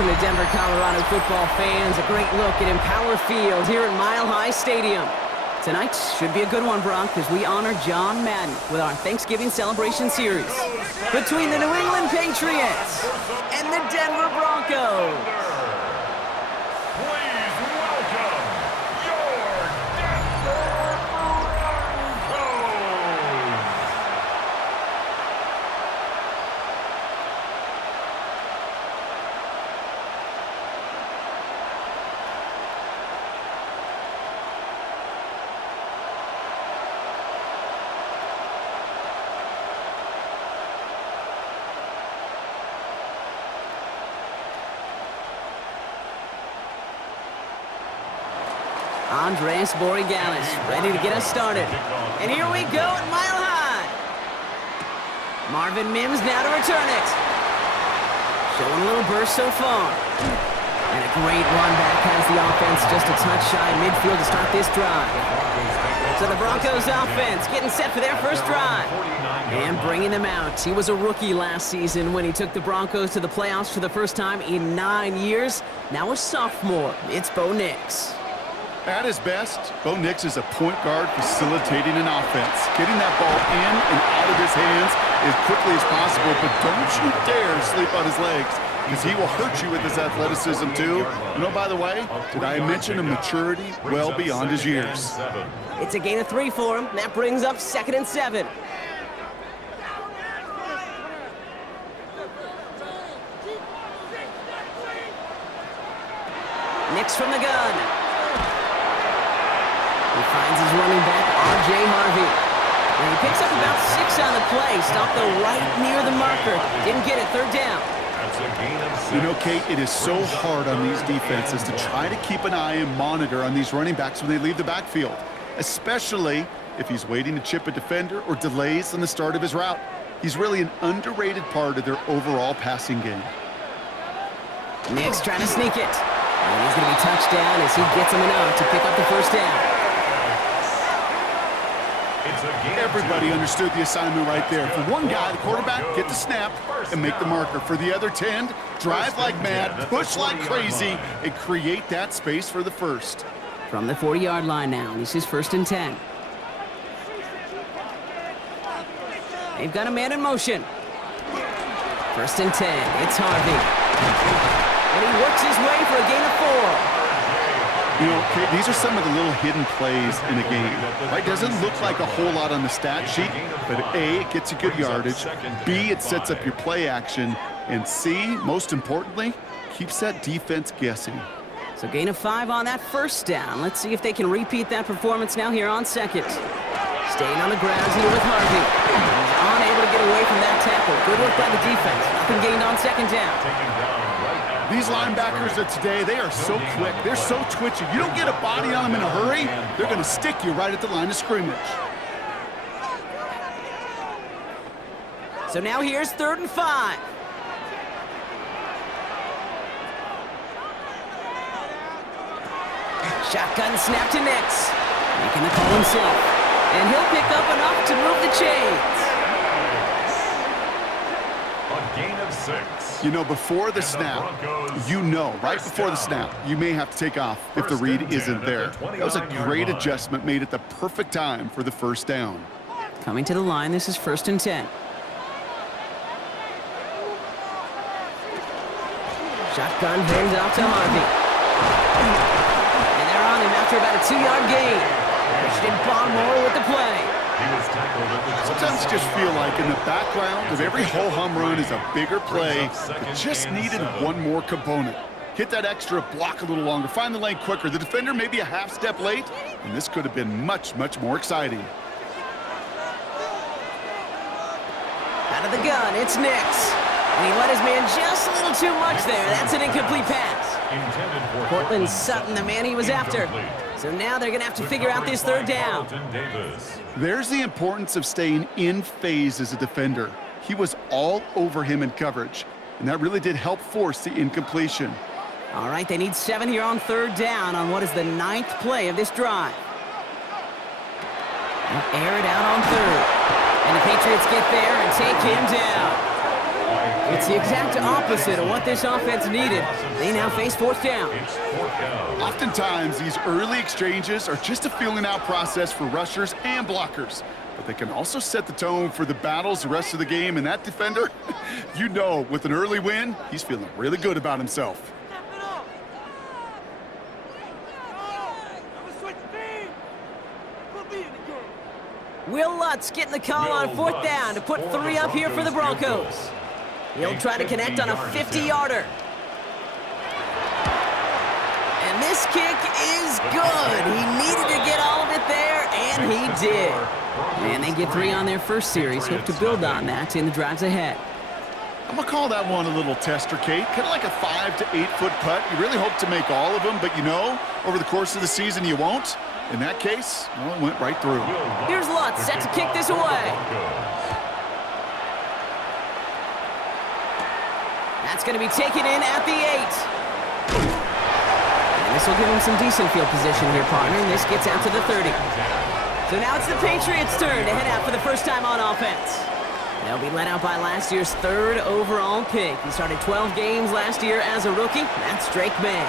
welcome to Denver, Colorado football fans. A great look at Empower Field here at Mile High Stadium. Tonight should be a good one, Bronc, as we honor John Madden with our Thanksgiving celebration series between the New England Patriots and the Denver Broncos. Andres Borregalis ready to get us started. And here we go at Mile High. Marvin Mims now to return it. Showing a little burst so far. And a great run back has the offense just a touch shy midfield to start this drive. So the Broncos offense getting set for their first drive. And bringing them out. He was a rookie last season when he took the Broncos to the playoffs for the first time in 9 years. Now a sophomore. It's Bo Nix. At his best, Bo Nix is a point guard facilitating an offense, getting that ball in and out of his hands as quickly as possible, but don't you dare sleep on his legs, because he will hurt you with his athleticism too. And oh, by the way, did I mention a maturity well beyond his years? It's a gain of 3 for him. That brings up 2nd and 7. Nix from the gun. He finds his running back, R.J. Harvey. And he picks up about 6 on the play. Stopped though right near the marker. Didn't get it. 3rd down. You know, Kate, it is so hard on these defenses to try to keep an eye and monitor on these running backs when they leave the backfield, especially if he's waiting to chip a defender or delays on the start of his route. He's really an underrated part of their overall passing game. Nix trying to sneak it. And he's going to be touched down as he gets him enough to pick up the 1st down. Everybody understood the assignment right there. For one guy, the quarterback, get the snap and make the marker. For the other 10, drive like mad, push like crazy, and create that space for the 1st. From the 40-yard line now, this is 1st and 10. They've got a man in motion. 1st and 10, it's Harvey. And he works his way for a gain of 4. You know, Kate, these are some of the little hidden plays in a game, right? Doesn't look like a whole lot on the stat sheet, but A, it gets you good yardage, B, it sets up your play action, and C, most importantly, keeps that defense guessing. So gain of 5 on that 1st down. Let's see if they can repeat that performance now here on 2nd. Staying on the ground here with Harvey. He's unable to get away from that tackle. Good work by the defense. Nothing gained on 2nd down. These linebackers of today, they are so quick. They're so twitchy. You don't get a body on them in a hurry, they're going to stick you right at the line of scrimmage. So now here's 3rd and 5. Shotgun snap to Nix. Making the call himself. And he'll pick up enough to move the chains. A gain of 6. You know, before the snap, right before the snap, you may have to take off if the read isn't there. That was a great adjustment made at the perfect time for the 1st down. Coming to the line, this is 1st and 10. Shotgun hands off to Harvey. And they're on him after about a 2-yard gain. Ashton Barmore with the play. Sometimes you just feel like in the background of every ho-hum run is a bigger play that just needed one more component. Hit that extra block a little longer, find the lane quicker. The defender may be a half step late, and this could have been much, much more exciting. Out of the gun, it's Nix. And he let his man just a little too much there. That's an incomplete pass. Cortland Sutton, the man he was after. So now they're going to have to figure out this 3rd down. There's the importance of staying in phase as a defender. He was all over him in coverage, and that really did help force the incompletion. All right, they need 7 here on 3rd down on what is the 9th play of this drive. They'll air it out on 3rd. And the Patriots get there and take him down. It's the exact opposite of what this offense needed. They now face fourth down. It's fourth down. Oftentimes, these early exchanges are just a feeling out process for rushers and blockers. But they can also set the tone for the battles the rest of the game. And that defender, you know, with an early win, he's feeling really good about himself. Will Lutz getting the call on fourth down to put 3 up here for the Broncos. He'll try to connect on a 50-yarder. And this kick is good. He needed to get all of it there, and he did. And they get 3 on their first series. Hope to build on that in the drives ahead. I'm going to call that one a little tester, Kate. Kind of like a 5 to 8 foot putt. You really hope to make all of them, but you know, over the course of the season, you won't. In that case, well, it went right through. Here's Lutz, set to kick this away. That's going to be taken in at the 8. And this will give him some decent field position here, partner. And this gets out to the 30. So now it's the Patriots' turn to head out for the first time on offense. They'll be led out by last year's 3rd overall pick. He started 12 games last year as a rookie. That's Drake May.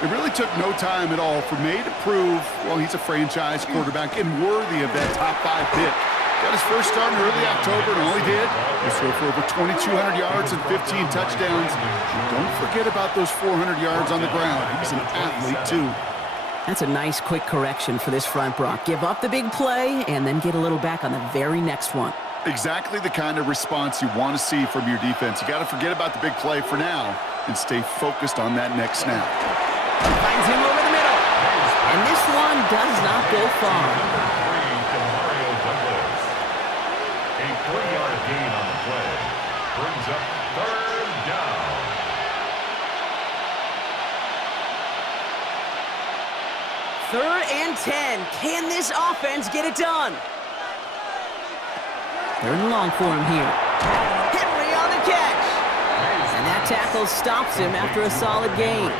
It really took no time at all for May to prove, well, he's a franchise quarterback and worthy of that top 5 pick. Got his first start in early October, and all he did was throw for over 2,200 yards and 15 touchdowns. And don't forget about those 400 yards on the ground. He's an athlete, too. That's a nice quick correction for this front, Brock. Give up the big play and then get a little back on the very next one. Exactly the kind of response you want to see from your defense. You got to forget about the big play for now and stay focused on that next snap. Finds him over the middle. And this one does not go far. A 3-yard gain on the play. Brings up 3rd down. Third and 10. Can this offense get it done? 3rd and long for him here. Henry on the catch. And that tackle stops him after a solid gain.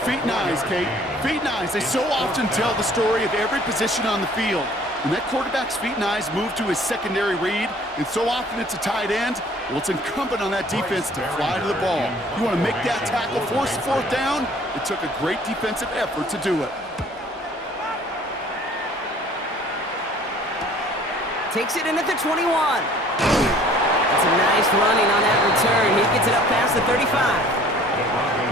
Feet and eyes, Kate. Feet and eyes. They so often tell the story of every position on the field. When that quarterback's feet and eyes move to his secondary read, and so often it's a tight end, well, it's incumbent on that defense to fly to the ball. You want to make that tackle, force the 4th down? It took a great defensive effort to do it. Takes it in at the 21. That's a nice running on that return. He gets it up past the 35.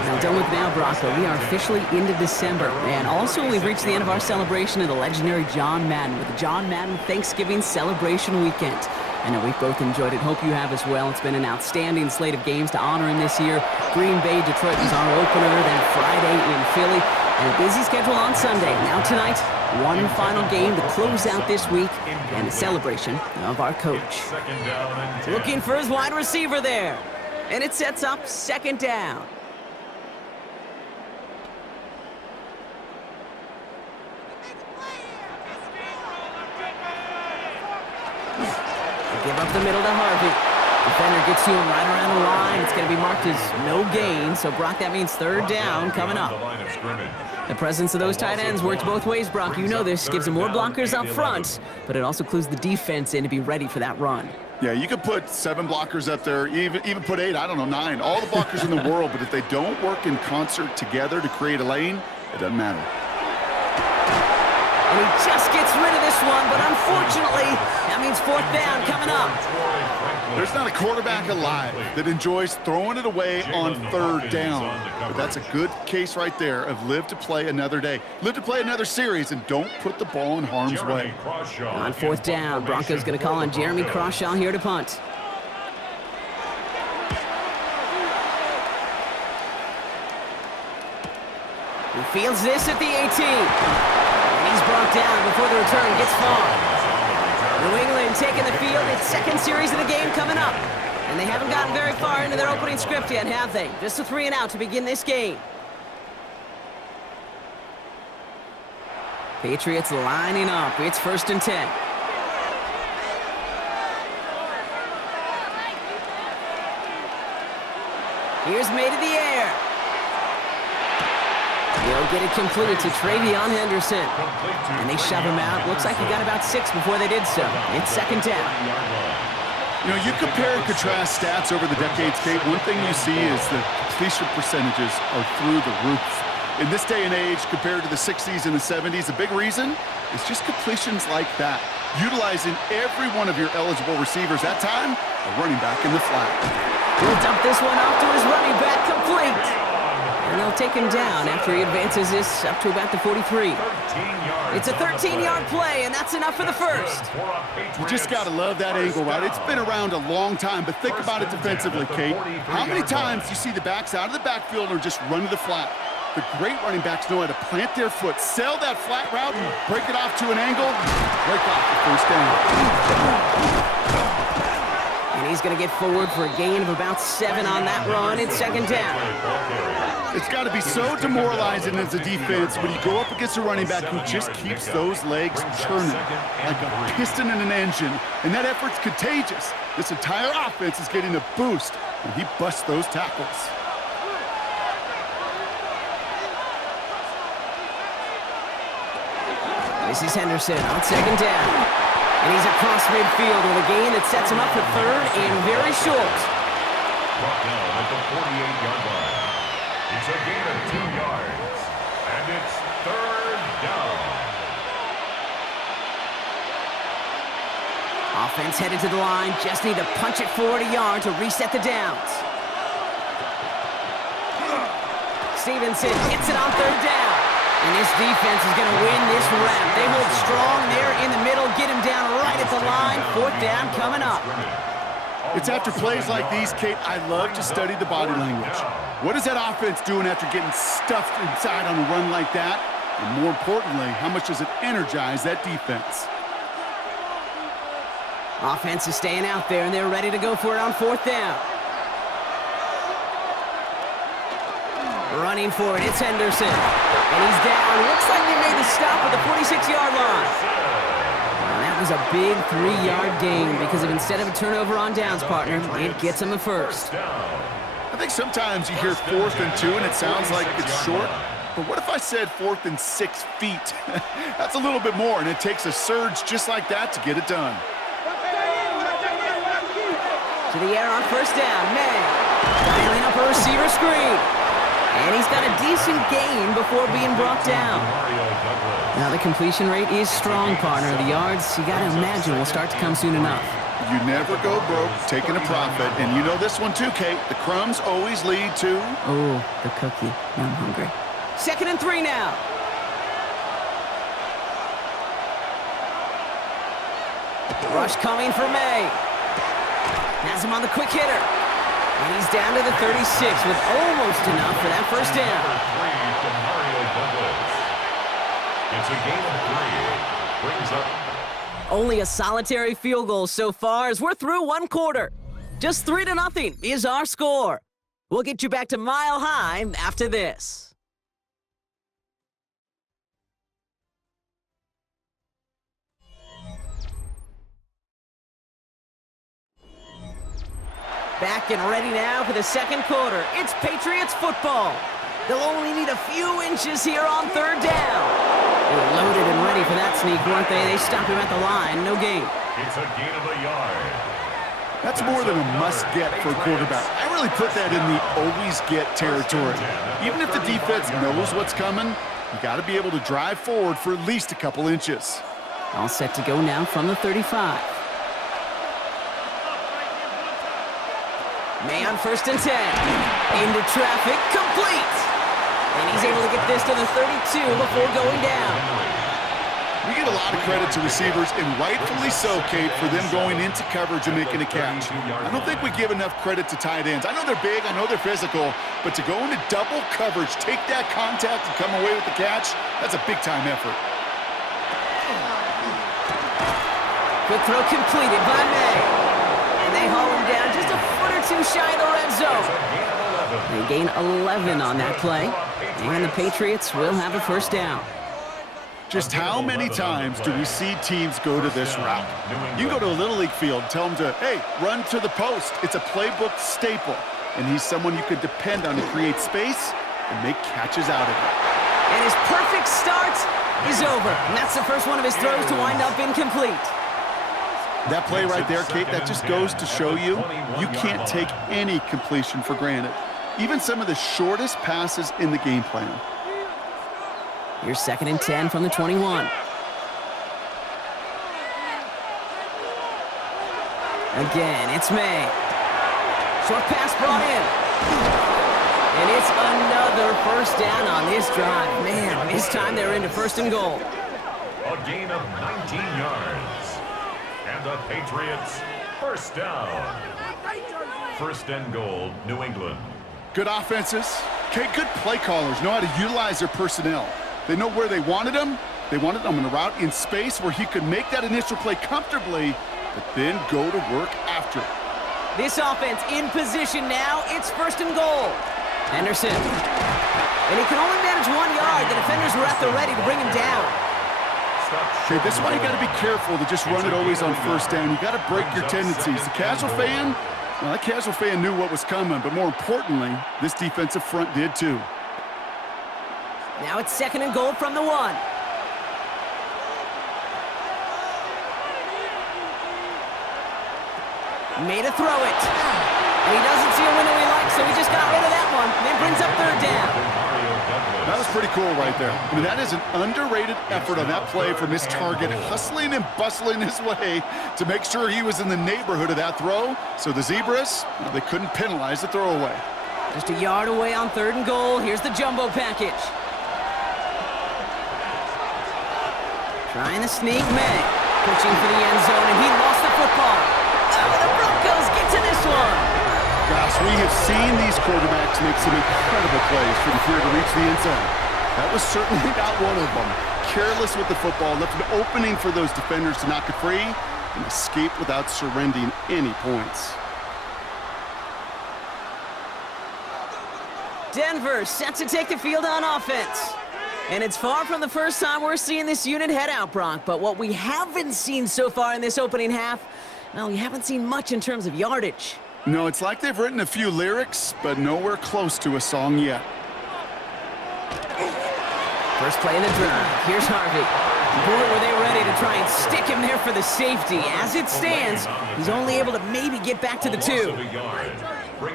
Now, don't look now, Bronco. We are officially into December. And also, we've reached the end of our celebration of the legendary John Madden with the John Madden Thanksgiving Celebration Weekend. I know we've both enjoyed it. Hope you have as well. It's been an outstanding slate of games to honor him this year. Green Bay, Detroit was our opener, then Friday in Philly, and a busy schedule on Sunday. Now tonight, one final game to close out this week and a celebration of our coach. Looking for his wide receiver there. And it sets up 2nd down. Give up the middle to Harvey. Defender gets to him right around the line. It's going to be marked as no gain. So, Brock, that means 3rd down coming up. The presence of those tight ends works both ways, Brock. You know this. Gives them more blockers up front, but it also clues the defense in to be ready for that run. Yeah, you could put 7 blockers up there, even put 8, I don't know, 9. All the blockers in the world, but if they don't work in concert together to create a lane, it doesn't matter. And he just gets rid of this one, but unfortunately, that means 4th down coming up. There's not a quarterback alive that enjoys throwing it away on 3rd down. But that's a good case right there of live to play another day. Live to play another series, and don't put the ball in harm's way. On 4th down, Broncos going to call on Jeremy Crawshaw here to punt. He fields this at the 18. He's brought down before the return gets far. New England taking the field. Its 2nd series of the game coming up. And they haven't gotten very far into their opening script yet, have they? Just a 3 and out to begin this game. Patriots lining up. It's 1st and 10. Here's May to the air. They'll get it completed to Travion Henderson. And they shove him out. Looks like he got about 6 before they did so. It's 2nd down. You know, you compare and contrast stats over the decades, Kate. One thing you see is the completion percentages are through the roof. In this day and age, compared to the 60s and the 70s, the big reason is just completions like that. Utilizing every one of your eligible receivers. That time, a running back in the flat. He'll dump this one off to his running back, complete. And they'll take him down after he advances this up to about the 43. It's a 13-yard play, and that's enough for the first. You just got to love that angle, right? It's been around a long time, but think about it defensively, Kate. How many times do you see the backs out of the backfield or just run to the flat? The great running backs know how to plant their foot, sell that flat route, and break it off to an angle, break off the first down. And he's going to get forward for a gain of about 7 on that run. It's second down. It's got to be so demoralizing as a defense when you go up against a running back who just keeps those legs churning like a piston in an engine, and that effort's contagious. This entire offense is getting a boost when he busts those tackles. This is Henderson on second down. And he's across midfield with a gain that sets him up for third and very short. Brought down at the 48-yard line. It's a gain of 2 yards. And it's third down. Offense headed to the line. Just need to punch it forward a yard to reset the downs. Stevenson hits it on third down. And this defense is going to win this round. They hold strong there in the middle, get him down right at the line. Fourth down coming up. It's after plays like these, Kate, I love to study the body language. What is that offense doing after getting stuffed inside on a run like that? And more importantly, how much does it energize that defense? Offense is staying out there, and they're ready to go for it on fourth down. Running for it, it's Henderson. And he's down. Looks like they made the stop at the 46-yard line. And that was a big 3-yard gain because of instead of a turnover on downs, partner, it gets him a first. I think sometimes you hear 4th and 2 and it sounds like it's short. But what if I said 4th and 6 feet? That's a little bit more, and it takes a surge just like that to get it done. To the air on first down, May. Dialing up a receiver screen. And he's got a decent gain before being brought down. Now the completion rate is strong, partner. The yards, you got to imagine, will start to come soon enough. You never go broke taking a profit. And you know this one too, Kate. The crumbs always lead to... Oh, the cookie. I'm hungry. 2nd and 3 now. Rush coming for May. Has him on the quick hitter. And he's down to the 36 with almost enough for that first down. It's a gain of 3. Brings up. Only a solitary field goal so far as we're through one quarter. Just 3-0 is our score. We'll get you back to Mile High after this. Back and ready now for the second quarter. It's Patriots football. They'll only need a few inches here on third down. They were loaded and ready for that sneak, weren't they? They stopped him at the line. No gain. It's a gain of a yard. That's more than a must-get for a quarterback. I really put that in the always-get territory. Even if the defense knows what's coming, you got to be able to drive forward for at least a couple inches. All set to go now from the 35. May on 1st and 10. Into traffic, complete. And he's able to get this to the 32 before going down. We get a lot of credit to receivers, and rightfully so, Kate, for them going into coverage and making a catch. I don't think we give enough credit to tight ends. I know they're big, I know they're physical, but to go into double coverage, take that contact, and come away with the catch, that's a big-time effort. Quick throw completed by May. And they haul him down just a foot or 2 shy of the red zone. They gain 11 on that play, and the Patriots will have a first down. Just how many times do we see teams go to this route? You go to a Little League field, tell them to, hey, run to the post. It's a playbook staple, and he's someone you could depend on to create space and make catches out of it. And his perfect start is over. And that's the first one of his throws to wind up incomplete. That play right there, Kate, that just goes to show you, you can't take any completion for granted. Even some of the shortest passes in the game plan. Here's 2nd and 10 from the 21. Again, it's May. Short pass brought in. And it's another first down on this drive. Man, this time they're into 1st and goal. A gain of 19 yards. And the Patriots, first down. 1st and goal, New England. Good offenses. Okay, good play callers know how to utilize their personnel. They know where they wanted him. They wanted him in a route in space where he could make that initial play comfortably, but then go to work after. This offense in position now. It's 1st and goal. Henderson. And he can only manage 1 yard. The defenders were at the ready to bring him down. Okay, this is why you got to be careful to just run it always on 1st down. You got to break your tendencies. The casual fan, well, that casual fan knew what was coming, but more importantly, this defensive front did too. Now it's 2nd and goal from the 1. Made a throw it. And he doesn't see a window he likes, so he just got rid of that one. Then brings up 3rd down. That was pretty cool right there. I mean, that is an underrated effort on that play from his target, hustling and bustling his way to make sure he was in the neighborhood of that throw. So the Zebras, well, they couldn't penalize the throwaway. Just a yard away on 3rd and goal. Here's the jumbo package. Trying to sneak May. Pushing for the end zone, and he lost the football. Oh, the Broncos get to this one. Gosh, we have seen these quarterbacks make some incredible plays from here to reach the end zone. That was certainly not one of them. Careless with the football, left an opening for those defenders to knock it free and escape without surrendering any points. Denver set to take the field on offense. And it's far from the first time we're seeing this unit head out, Bronk. But what we haven't seen so far in this opening half, well, we haven't seen much in terms of yardage. No, it's like they've written a few lyrics, but nowhere close to a song yet. First play of the drive. Here's Harvey. Boy, were they ready to try and stick him there for the safety. As it stands, he's only able to maybe get back to the 2.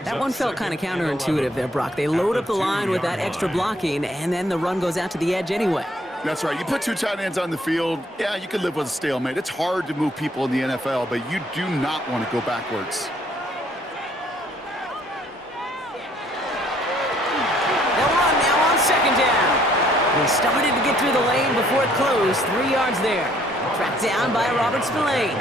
That one felt kind of counterintuitive there, Brock. They load up the line with that extra blocking, and then the run goes out to the edge anyway. That's right. You put 2 tight ends on the field, yeah, you can live with a stalemate. It's hard to move people in the NFL, but you do not want to go backwards. He started to get through the lane before it closed. 3 yards there. Tracked down by Robert Spillane.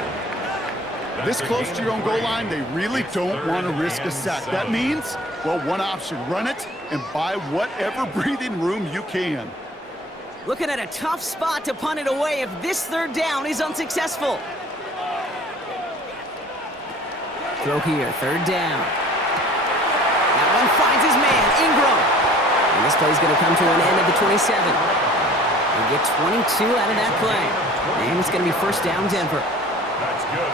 This close to your own goal line, they really don't want to risk a sack. That means, well, one option, run it and buy whatever breathing room you can. Looking at a tough spot to punt it away if this 3rd down is unsuccessful. Throw here, 3rd down. That one finds his man, Ingram. And this play's going to come to an end at the 27. They get 22 out of that play. And it's going to be 1st down, Denver.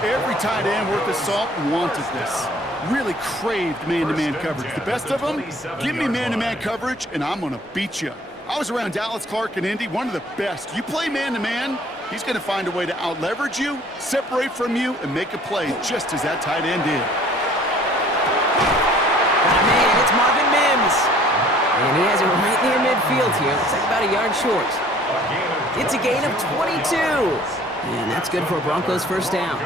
Every tight end worth his salt wanted this. Really craved man-to-man coverage. The best of them, give me man-to-man coverage, and I'm going to beat you. I was around Dallas Clark and Indy, one of the best. You play man-to-man, he's going to find a way to out-leverage you, separate from you, and make a play just as that tight end did. Man, it's Marvin Mims. And he has it right near midfield here. Looks like about a yard short. It's a gain of 22. And that's good for a Broncos 1st down.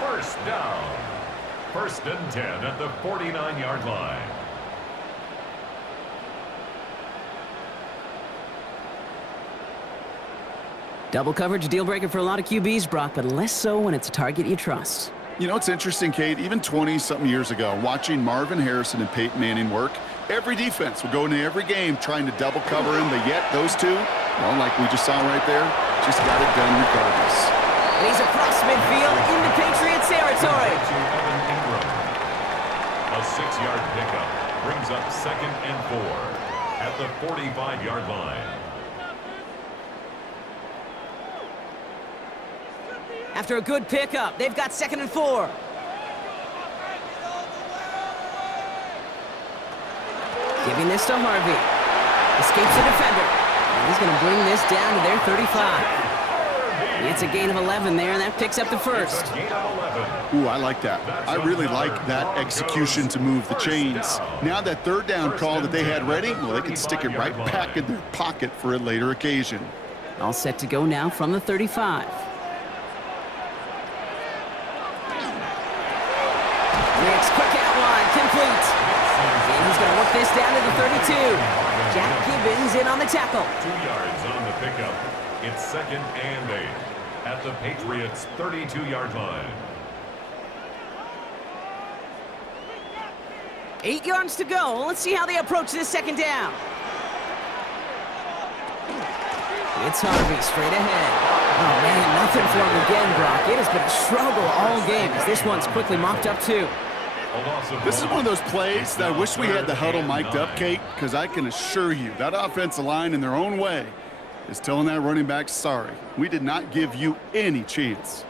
First down. 1st and 10 at the 49-yard line. Double coverage, deal breaker for a lot of QBs, Brock, but less so when it's a target you trust. You know, it's interesting, Kate, even 20-something years ago, watching Marvin Harrison and Peyton Manning work, every defense will go into every game trying to double cover him, but yet those two, well, like we just saw right there, just got it done regardless. And he's across midfield into Patriots territory. A 6-yard pickup brings up 2nd and 4 at the 45-yard line. After a good pickup, they've got 2nd and 4. Giving this to Harvey. Escapes the defender. And he's going to bring this down to their 35. It's a gain of 11 there, and that picks up the first. Gain of 11. Ooh, I like that. I really like that execution to move the chains. Now that third down call that they had ready, well, they can stick it right back in their pocket for a later occasion. All set to go now from the 35. Next, quick out wide, complete. And he's going to work this down to the 32. Jack Gibbons in on the tackle. 2 yards on the pickup. It's 2nd and 8 at the Patriots' 32-yard line. 8 yards to go. Let's see how they approach this second down. It's Harvey straight ahead. Oh, man, nothing for him again, Brock. It has been a struggle all game as this one's quickly mocked up, too. This is one of those plays that I wish we had the huddle mic'd up, Kate, because I can assure you that offensive line in their own way is telling that running back, sorry, we did not give you any chance.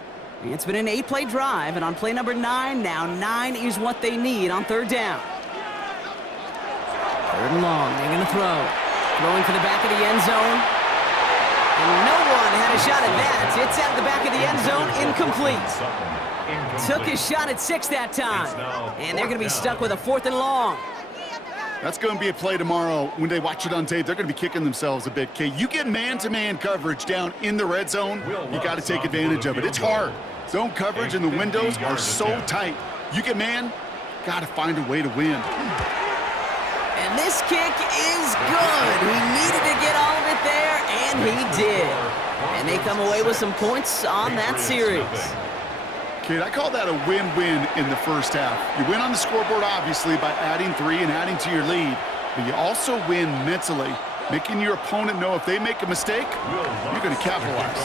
It's been an 8-play drive, and on play number 9 now, 9 is what they need on third down. Third and long, they're going to throw. Throwing for the back of the end zone. And no one had a shot at that. It's out of the back of the end zone, incomplete. Took his shot at 6 that time. And they're going to be stuck with a 4th and long. That's going to be a play tomorrow. When they watch it on tape, they're going to be kicking themselves a bit, Kate. You get man-to-man coverage down in the red zone, you got to take advantage of it. It's hard. Zone coverage and the windows are so tight. You get man, got to find a way to win. And this kick is good. He needed to get all of it there, and he did. And they come away with some points on that series. Kid, I call that a win-win in the first half. You win on the scoreboard, obviously, by adding 3 and adding to your lead. But you also win mentally, making your opponent know if they make a mistake, you're going to capitalize.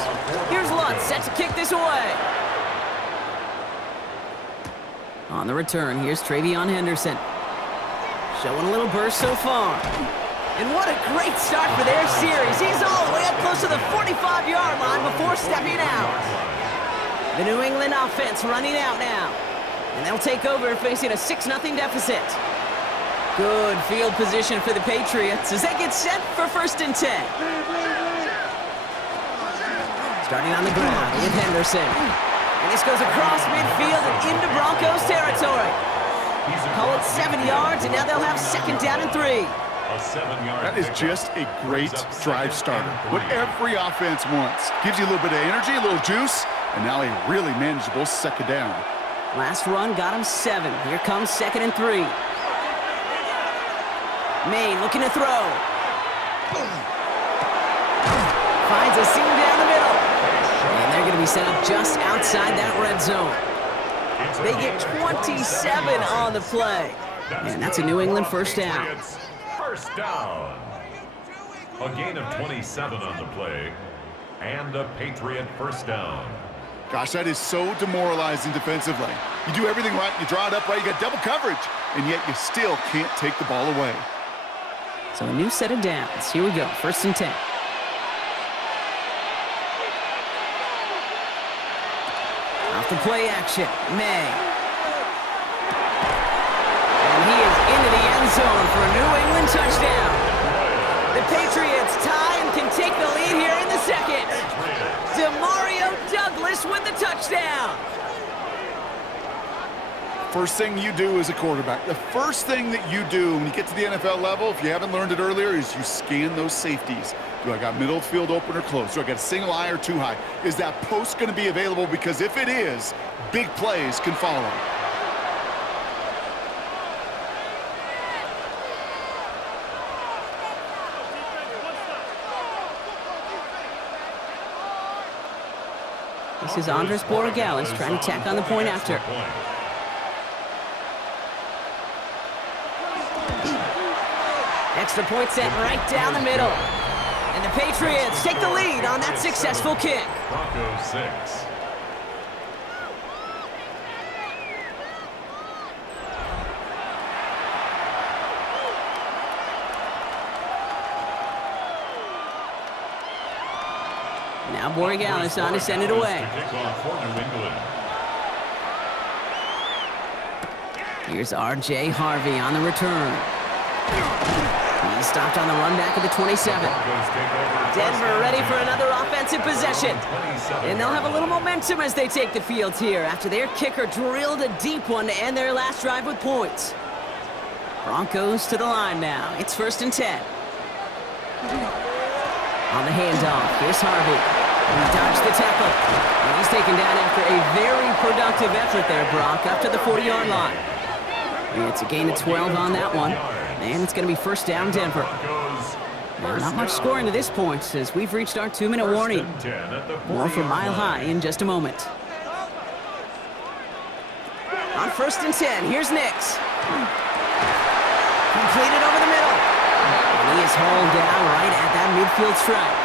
Here's Lutz, set to kick this away. On the return, here's Travion Henderson. Showing a little burst so far. And what a great start for their series. He's all the way up close to the 45-yard line before stepping out. The New England offense running out now. And they'll take over facing a 6-0 deficit. Good field position for the Patriots as they get set for 1st and 10. Starting on the ground with Henderson. And this goes across midfield and into Broncos territory. Call it 7 yards, and now they'll have 2nd down and 3. That is just a great drive starter. What every offense wants. Gives you a little bit of energy, a little juice, and now a really manageable 2nd down. Last run got him 7. Here comes 2nd and 3. Maine looking to throw. Finds a seam down the middle. And they're going to be set up just outside that red zone. They get 27 on the play. And that's a New England 1st down. First down. A gain of 27 on the play. And a Patriot 1st down. Gosh, that is so demoralizing defensively. You do everything right, you draw it up right, you got double coverage, and yet you still can't take the ball away. So a new set of downs. Here we go, 1st and 10. Off the play action, May. And he is into the end zone for a New England touchdown. The Patriots tie and can take the lead here in the 2nd. Demario Douglas with the touchdown. First thing you do as a quarterback, the first thing that you do when you get to the NFL level, if you haven't learned it earlier, is you scan those safeties. Do I got middle field open or close? Do I got a single high or 2 high? Is that post going to be available? Because if it is, big plays can follow. This is Andres Borregales trying to tack on the point after. Extra point set right down the middle. And the Patriots take the lead on that successful kick. Broncos 6. Now Borregales on to send it away. Here's R.J. Harvey on the return. He's stopped on the run back at the 27. Denver ready for another offensive possession. And they'll have a little momentum as they take the field here after their kicker drilled a deep one to end their last drive with points. Broncos to the line now. It's 1st and 10. On the handoff, here's Harvey. He dodged the tackle. And he's taken down after a very productive effort there, Brock, up to the 40-yard line. And it's a gain of 12 on that one. And it's going to be 1st down, Denver. Well, not much scoring to this point as we've reached our 2-minute warning. More from Mile High in just a moment. On 1st and 10, here's Nix. Completed over the middle. And he is hauled down right at that midfield stripe.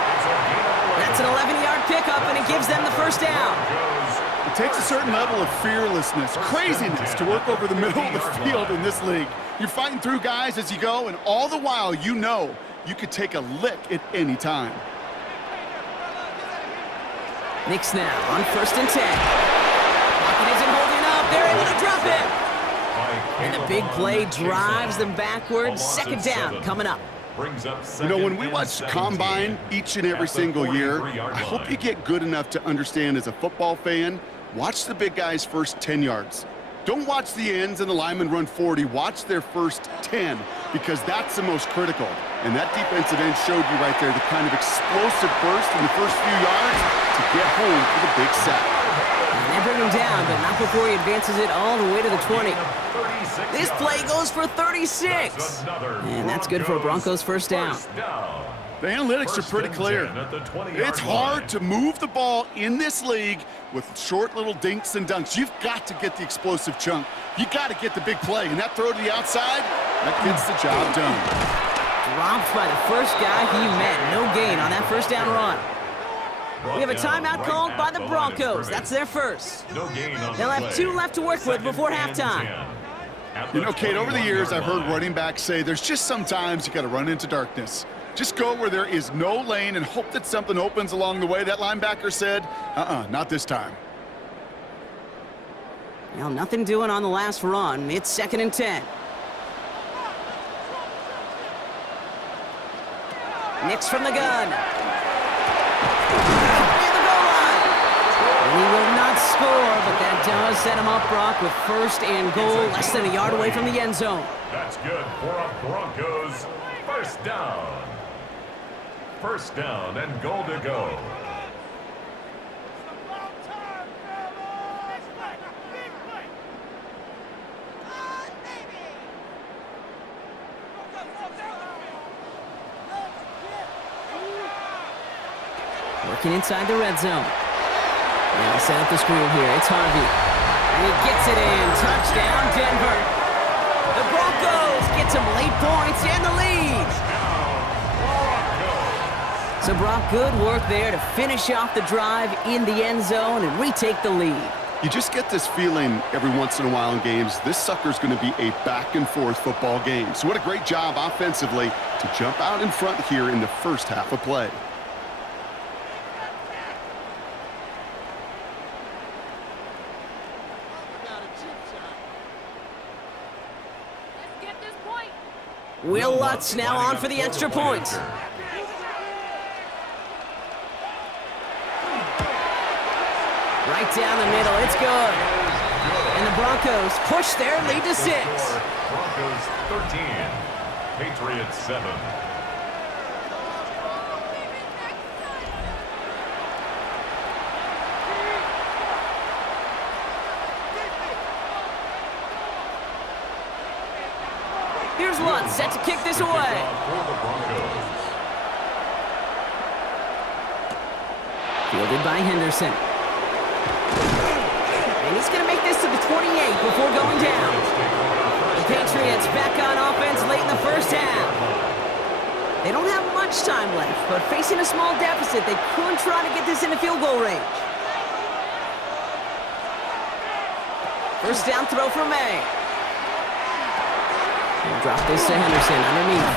That's an 11-yard pickup, and it gives them the 1st down. It takes a certain level of fearlessness, craziness to work over the middle of the field in this league. You're fighting through guys as you go, and all the while you know you could take a lick at any time. Nix now on 1st and 10. Lockett isn't holding up. They're able to drop it. And the big play drives them backwards. 2nd down coming up. You know, when we watch Combine each and every single year, I hope you get good enough to understand as a football fan, watch the big guys' first 10 yards. Don't watch the ends and the linemen run 40. Watch their first 10 because that's the most critical. And that defensive end showed you right there the kind of explosive burst in the first few yards to get home for the big sack. And they bring him down, but not before he advances it all the way to the 20. This play goes for 36. And that's good for a Broncos 1st down. The analytics are pretty clear. It's hard to move the ball in this league with short little dinks and dunks. You've got to get the explosive chunk. You got to get the big play. And that throw to the outside, that gets the job done. Dropped by the first guy he met. No gain on that 1st down run. We have a timeout called by the Broncos. That's their first. They'll have 2 left to work with before halftime. You know, Kate, over the years, I've heard running backs say there's just sometimes you got to run into darkness. Just go where there is no lane and hope that something opens along the way. That linebacker said, not this time. Well, nothing doing on the last run. It's 2nd and 10. Nix from the gun. Near the goal line. And he will not score, but that does set him up, Brock, with 1st and goal, less than a yard away from the end zone. That's good for a Broncos 1st down. 1st down and goal to go. Working inside the red zone. Now he set up the screen here. It's Harvey. And he gets it in. Touchdown, Denver. The Broncos get some late points and the lead. So, Brock, good work there to finish off the drive in the end zone and retake the lead. You just get this feeling every once in a while in games, this sucker's going to be a back-and-forth football game. So what a great job offensively to jump out in front here in the first half of play. Will Lutz now on for the extra point. Right down the middle, it's good. And the Broncos push their lead to 6. Broncos 13, Patriots 7. Here's Lutz set to kick this away. Fielded by Henderson. And he's going to make this to the 28 before going down. The Patriots back on offense late in the first half. They don't have much time left, but facing a small deficit, they could try to get this into field goal range. First down throw for May. He'll drop this to Henderson underneath.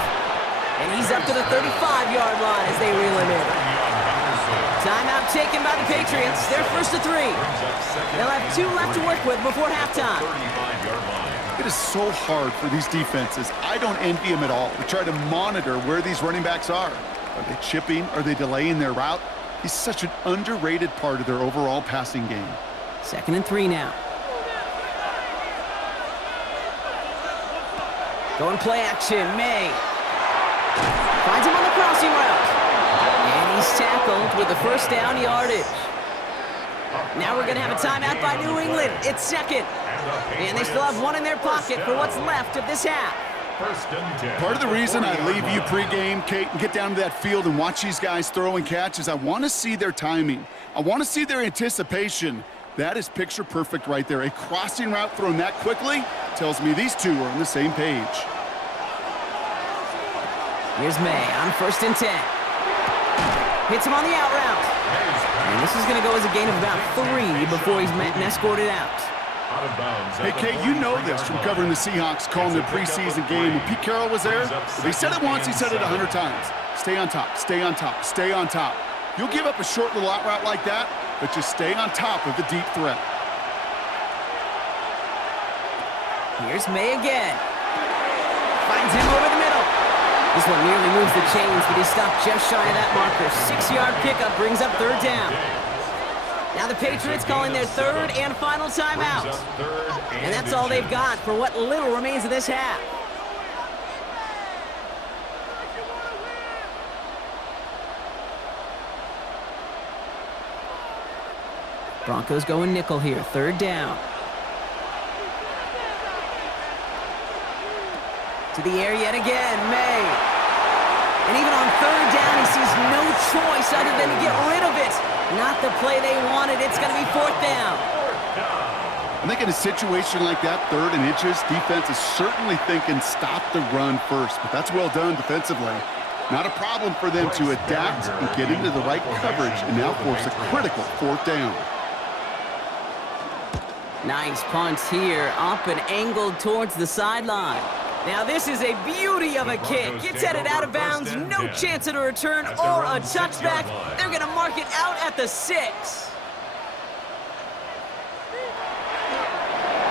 And he's up to the 35-yard line as they reel him in. Timeout taken by the Patriots. They're 1st to 3. They'll have 2 left to work with before halftime. It is so hard for these defenses. I don't envy them at all to try to monitor where these running backs are. Are they chipping? Are they delaying their route? He's such an underrated part of their overall passing game. 2nd and 3 now. Going play action, May. Finds him on the crossing route. And he's tackled with the first down yardage. Now we're going to have a timeout by New England. It's 2nd. And they still have one in their pocket for what's left of this half. Part of the reason I leave you pregame, Kate, and get down to that field and watch these guys throw and catch is I want to see their timing. I want to see their anticipation. That is picture perfect right there. A crossing route thrown that quickly tells me these two are on the same page. Here's May on 1st and 10. Hits him on the out route. And this is going to go as a gain of about 3 before he's met and escorted out. Hey, Kate, you know this from covering the Seahawks, calling their preseason game. When Pete Carroll was there, if he said it once, he said it 100 times. Stay on top, stay on top, stay on top. You'll give up a short little out route like that, but just stay on top of the deep threat. Here's May again. Finds him over the middle. This one nearly moves the chains, but he stopped just shy of that marker. 6-yard pickup brings up 3rd down. Now the Patriots calling their 3rd and final timeout. And that's all they've got for what little remains of this half. Broncos going nickel here, 3rd down. To the air yet again, May. And even on 3rd down, he sees no choice other than to get rid of it. Not the play they wanted. It's going to be 4th down. I think in a situation like that, 3rd and inches, defense is certainly thinking stop the run first. But that's well done defensively. Not a problem for them to adapt and get into the right coverage and now force a critical 4th down. Nice punt here, up and angled towards the sideline. Now this is a beauty of a kick. It's headed out of bounds, no chance at a return or a touchback. They're going to mark it out at the 6.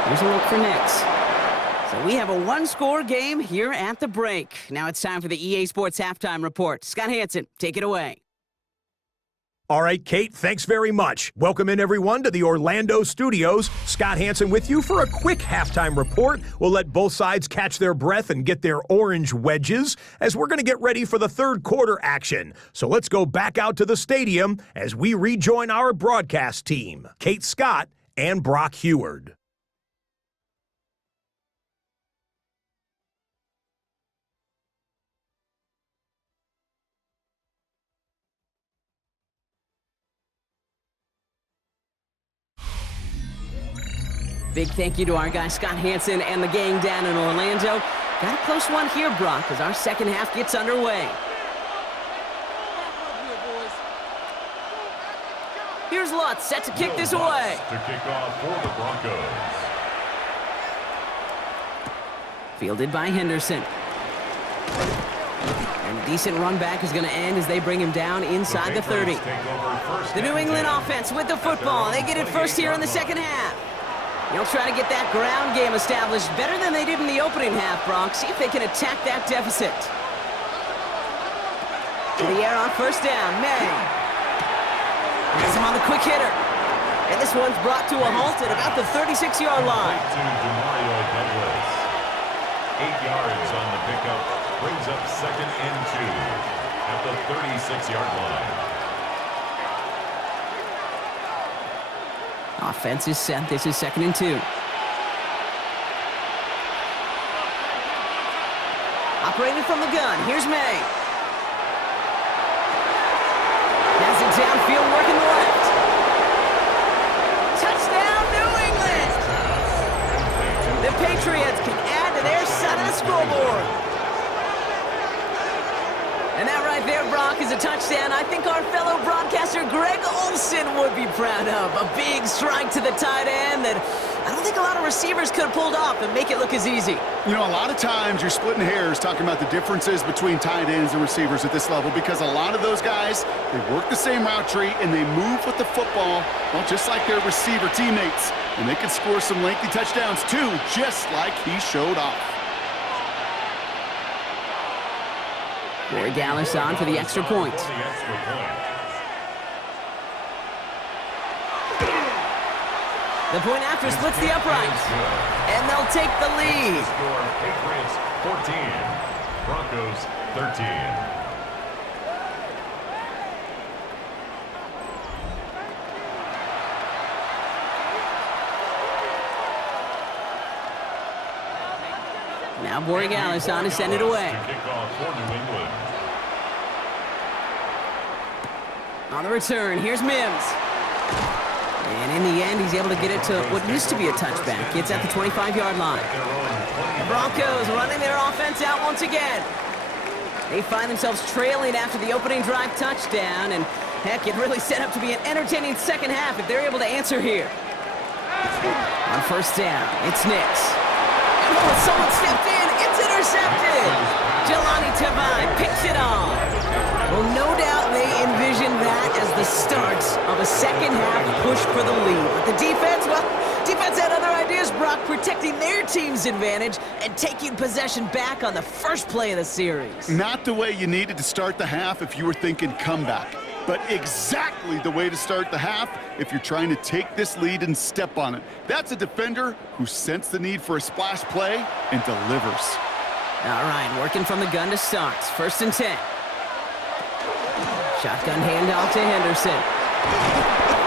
Here's a look for Nix. So we have a 1-score game here at the break. Now it's time for the EA Sports Halftime Report. Scott Hansen, take it away. All right, Kate, thanks very much. Welcome in, everyone, to the Orlando studios. Scott Hansen with you for a quick halftime report. We'll let both sides catch their breath and get their orange wedges as we're going to get ready for the 3rd quarter action. So let's go back out to the stadium as we rejoin our broadcast team, Kate Scott and Brock Heward. Big thank you to our guy Scott Hansen and the gang down in Orlando. Got a close one here, Brock, as our 2nd half gets underway. Here's Lutz set to kick this away. To kick off for the Broncos. Fielded by Henderson. And a decent run back is going to end as they bring him down inside the 30. The New England offense with the football. They get it first here in the 2nd half. They'll try to get that ground game established better than they did in the opening half, Brock. See if they can attack that deficit. To the air on 1st down, May. Has him on the quick hitter. And this one's brought to a halt at about the 36-yard line. To Demario Douglas. 8 yards on the pickup. Brings up 2nd and 2 at the 36-yard line. Offense is set. This is 2nd and 2. Operated from the gun. Here's May. Has it downfield, working the left. Touchdown, New England! The Patriots can add to their side of the scoreboard. And that right right there, Brock, is a touchdown I think our fellow broadcaster Greg Olson would be proud of. A big strike to the tight end that I don't think a lot of receivers could have pulled off and make it look as easy. You know, a lot of times you're splitting hairs talking about the differences between tight ends and receivers at this level because a lot of those guys, they work the same route tree and they move with the football, well, just like their receiver teammates. And they can score some lengthy touchdowns too, just like he showed off. Corey Gallis on for the extra point. The point after splits the uprights, and they'll take the lead. Score Patriots 14, Broncos 13. Now Borregales on to send it away. On the return, here's Mims. And in the end, he's able to get it to what used to be a touchback. It's at the 25-yard line. The Broncos running their offense out once again. They find themselves trailing after the opening drive touchdown, and heck, it really set up to be an entertaining second half if they're able to answer here. On first down, it's Nix. And oh, someone stepped in. It's intercepted. Jelani Tavai picks it off. Well, no doubt they envisioned that as the start of a second half push for the lead. But the defense, well, defense had other ideas, Brock, protecting their team's advantage and taking possession back on the first play of the series. Not the way you needed to start the half if you were thinking comeback, but exactly the way to start the half if you're trying to take this lead and step on it. That's a defender who sensed the need for a splash play and delivers. All right, working from the gun to start. First and 10. Shotgun handoff to Henderson.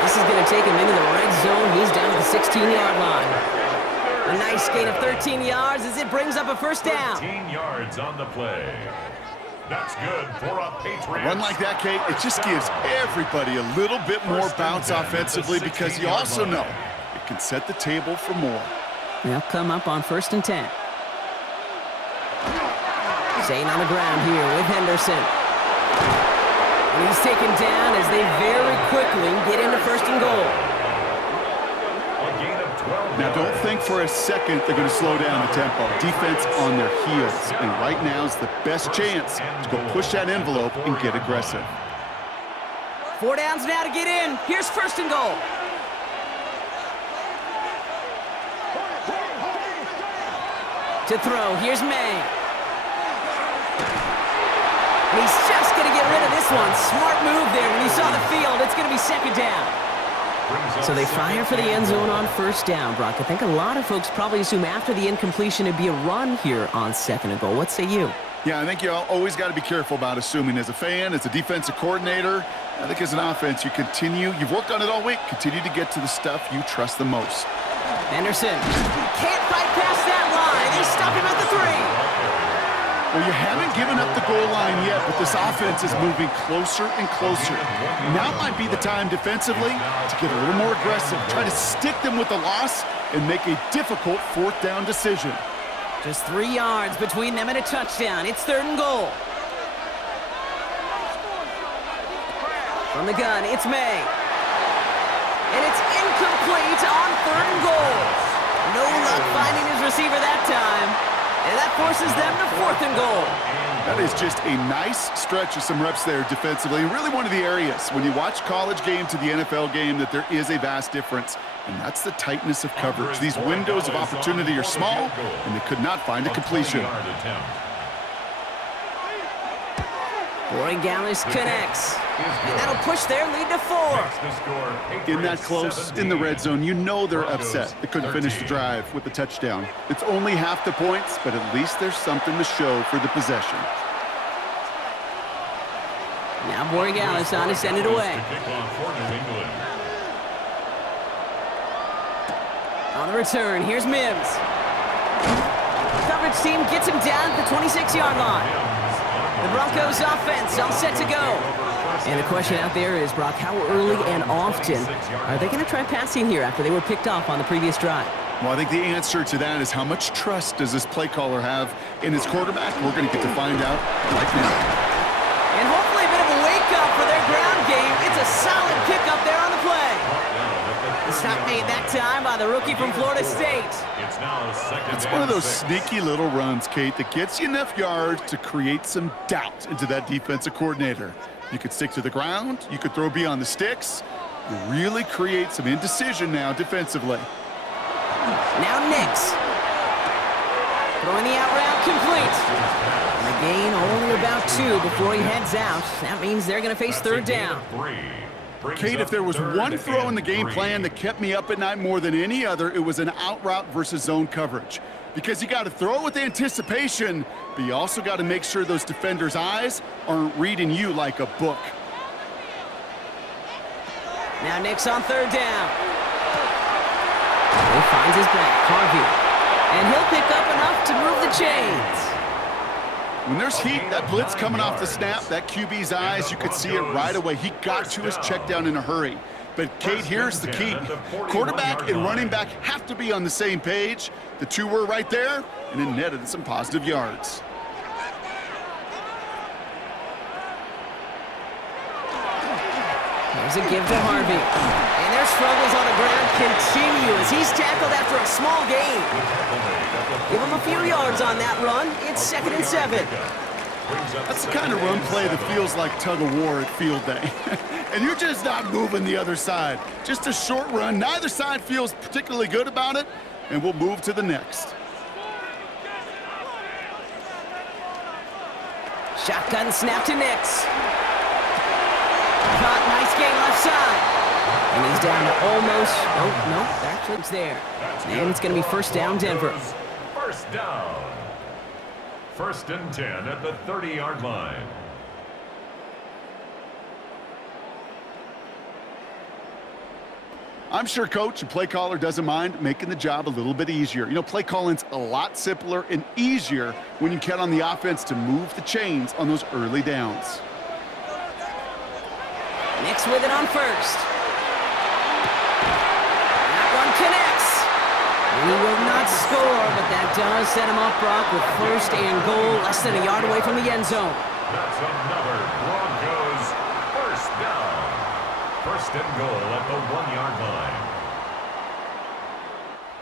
This is going to take him into the red zone. He's down to the 16-yard line. A nice gain of 13 yards as it brings up a first down. 13 yards on the play. That's good for a Patriots. A run like that, Kate, it just gives everybody a little bit more bounce offensively because you also know it can set the table for more. They'll come up on first and 10. Staying on the ground here with Henderson. And he's taken down as they very quickly get into first and goal. A gain of 12 Now, don't think for a second they're going to slow down the tempo. Defense on their heels. And right now is the best chance to go push that envelope and get aggressive. 4 downs now to get in. Here's first and goal. To throw, here's May. And he's just going to get rid of this one. Smart move there. When he saw the field, it's going to be second down. So they fire for the end zone on first down, Brock. I think a lot of folks probably assume after the incompletion it'd be a run here on second and goal. What say you? Yeah, I think you always got to be careful about assuming. As a fan, as a defensive coordinator, I think as an offense, you've worked on it all week, continue to get to the stuff you trust the most. Henderson can't fight past that line. They stop him at the 3. Well, you haven't given up the goal line yet, but this offense is moving closer and closer. Now might be the time defensively to get a little more aggressive, try to stick them with the loss, and make a difficult fourth down decision. Just 3 yards between them and a touchdown. It's third and goal. From the gun, it's May. And it's incomplete on third and goal. No luck finding his receiver that time. And that forces them to fourth and goal. That is just a nice stretch of some reps there defensively. And really one of the areas, when you watch college game to the NFL game, that there is a vast difference. And that's the tightness of coverage. These windows of opportunity are small, and they could not find a completion. Borregales connects. And that'll push their lead to 4. In that close, in the red zone, you know they're upset. They couldn't finish the drive with the touchdown. It's only half the points, but at least there's something to show for the possession. Now Borregales on to send it away. On the return, here's Mims. Coverage team gets him down at the 26-yard line. The Broncos offense all set to go. And the question out there is, Brock, how early and often are they going to try passing here after they were picked off on the previous drive? Well, I think the answer to that is how much trust does this play caller have in his quarterback? We're going to get to find out right now. And hopefully off for their ground game. It's a solid pickup there on the play. The stop made that time by the rookie from Florida State. It's now second. It's one of those sneaky little runs, Kate, that gets you enough yards to create some doubt into that defensive coordinator. You could stick to the ground. You could throw beyond the sticks. You really create some indecision now defensively. Now Nix. Throwing the out route complete. And the gain only about 2 before he heads out. That means they're going to face third down. Kate, if there was one throw in the game plan that kept me up at night more than any other, it was an out route versus zone coverage. Because you got to throw with anticipation, but you also got to make sure those defenders' eyes aren't reading you like a book. Now Nix on third down. He finds his back, Harvey. And he'll pick up enough to move the chains. When there's heat, that blitz coming off the snap, that QB's eyes, you could see it right away. He got to his check down in a hurry. But, Kate, here's the key. Quarterback and running back have to be on the same page. The two were right there, and it netted some positive yards. There's a give to Harvey. And their struggles on the ground continue as he's tackled after a small gain. Give him a few yards on that run. It's 2nd and 7. That's the kind of run play that feels like tug-of-war at field day. And you're just not moving the other side. Just a short run. Neither side feels particularly good about it, and we'll move to the next. Shotgun snap to Nix. Caught, nice gain left side. And he's down to almost, nope, actually it's there. And it's going to be first down, Denver. First down. 1st and 10 at the 30-yard line. I'm sure coach and play caller doesn't mind making the job a little bit easier. You know, play calling's a lot simpler and easier when you count on the offense to move the chains on those early downs. Nix with it on first. That one connects. And he will not score, but that does set him up, Brock, with 1st and goal, less than a yard away from the end zone. That's another Broncos first down. 1st and goal at the 1-yard line.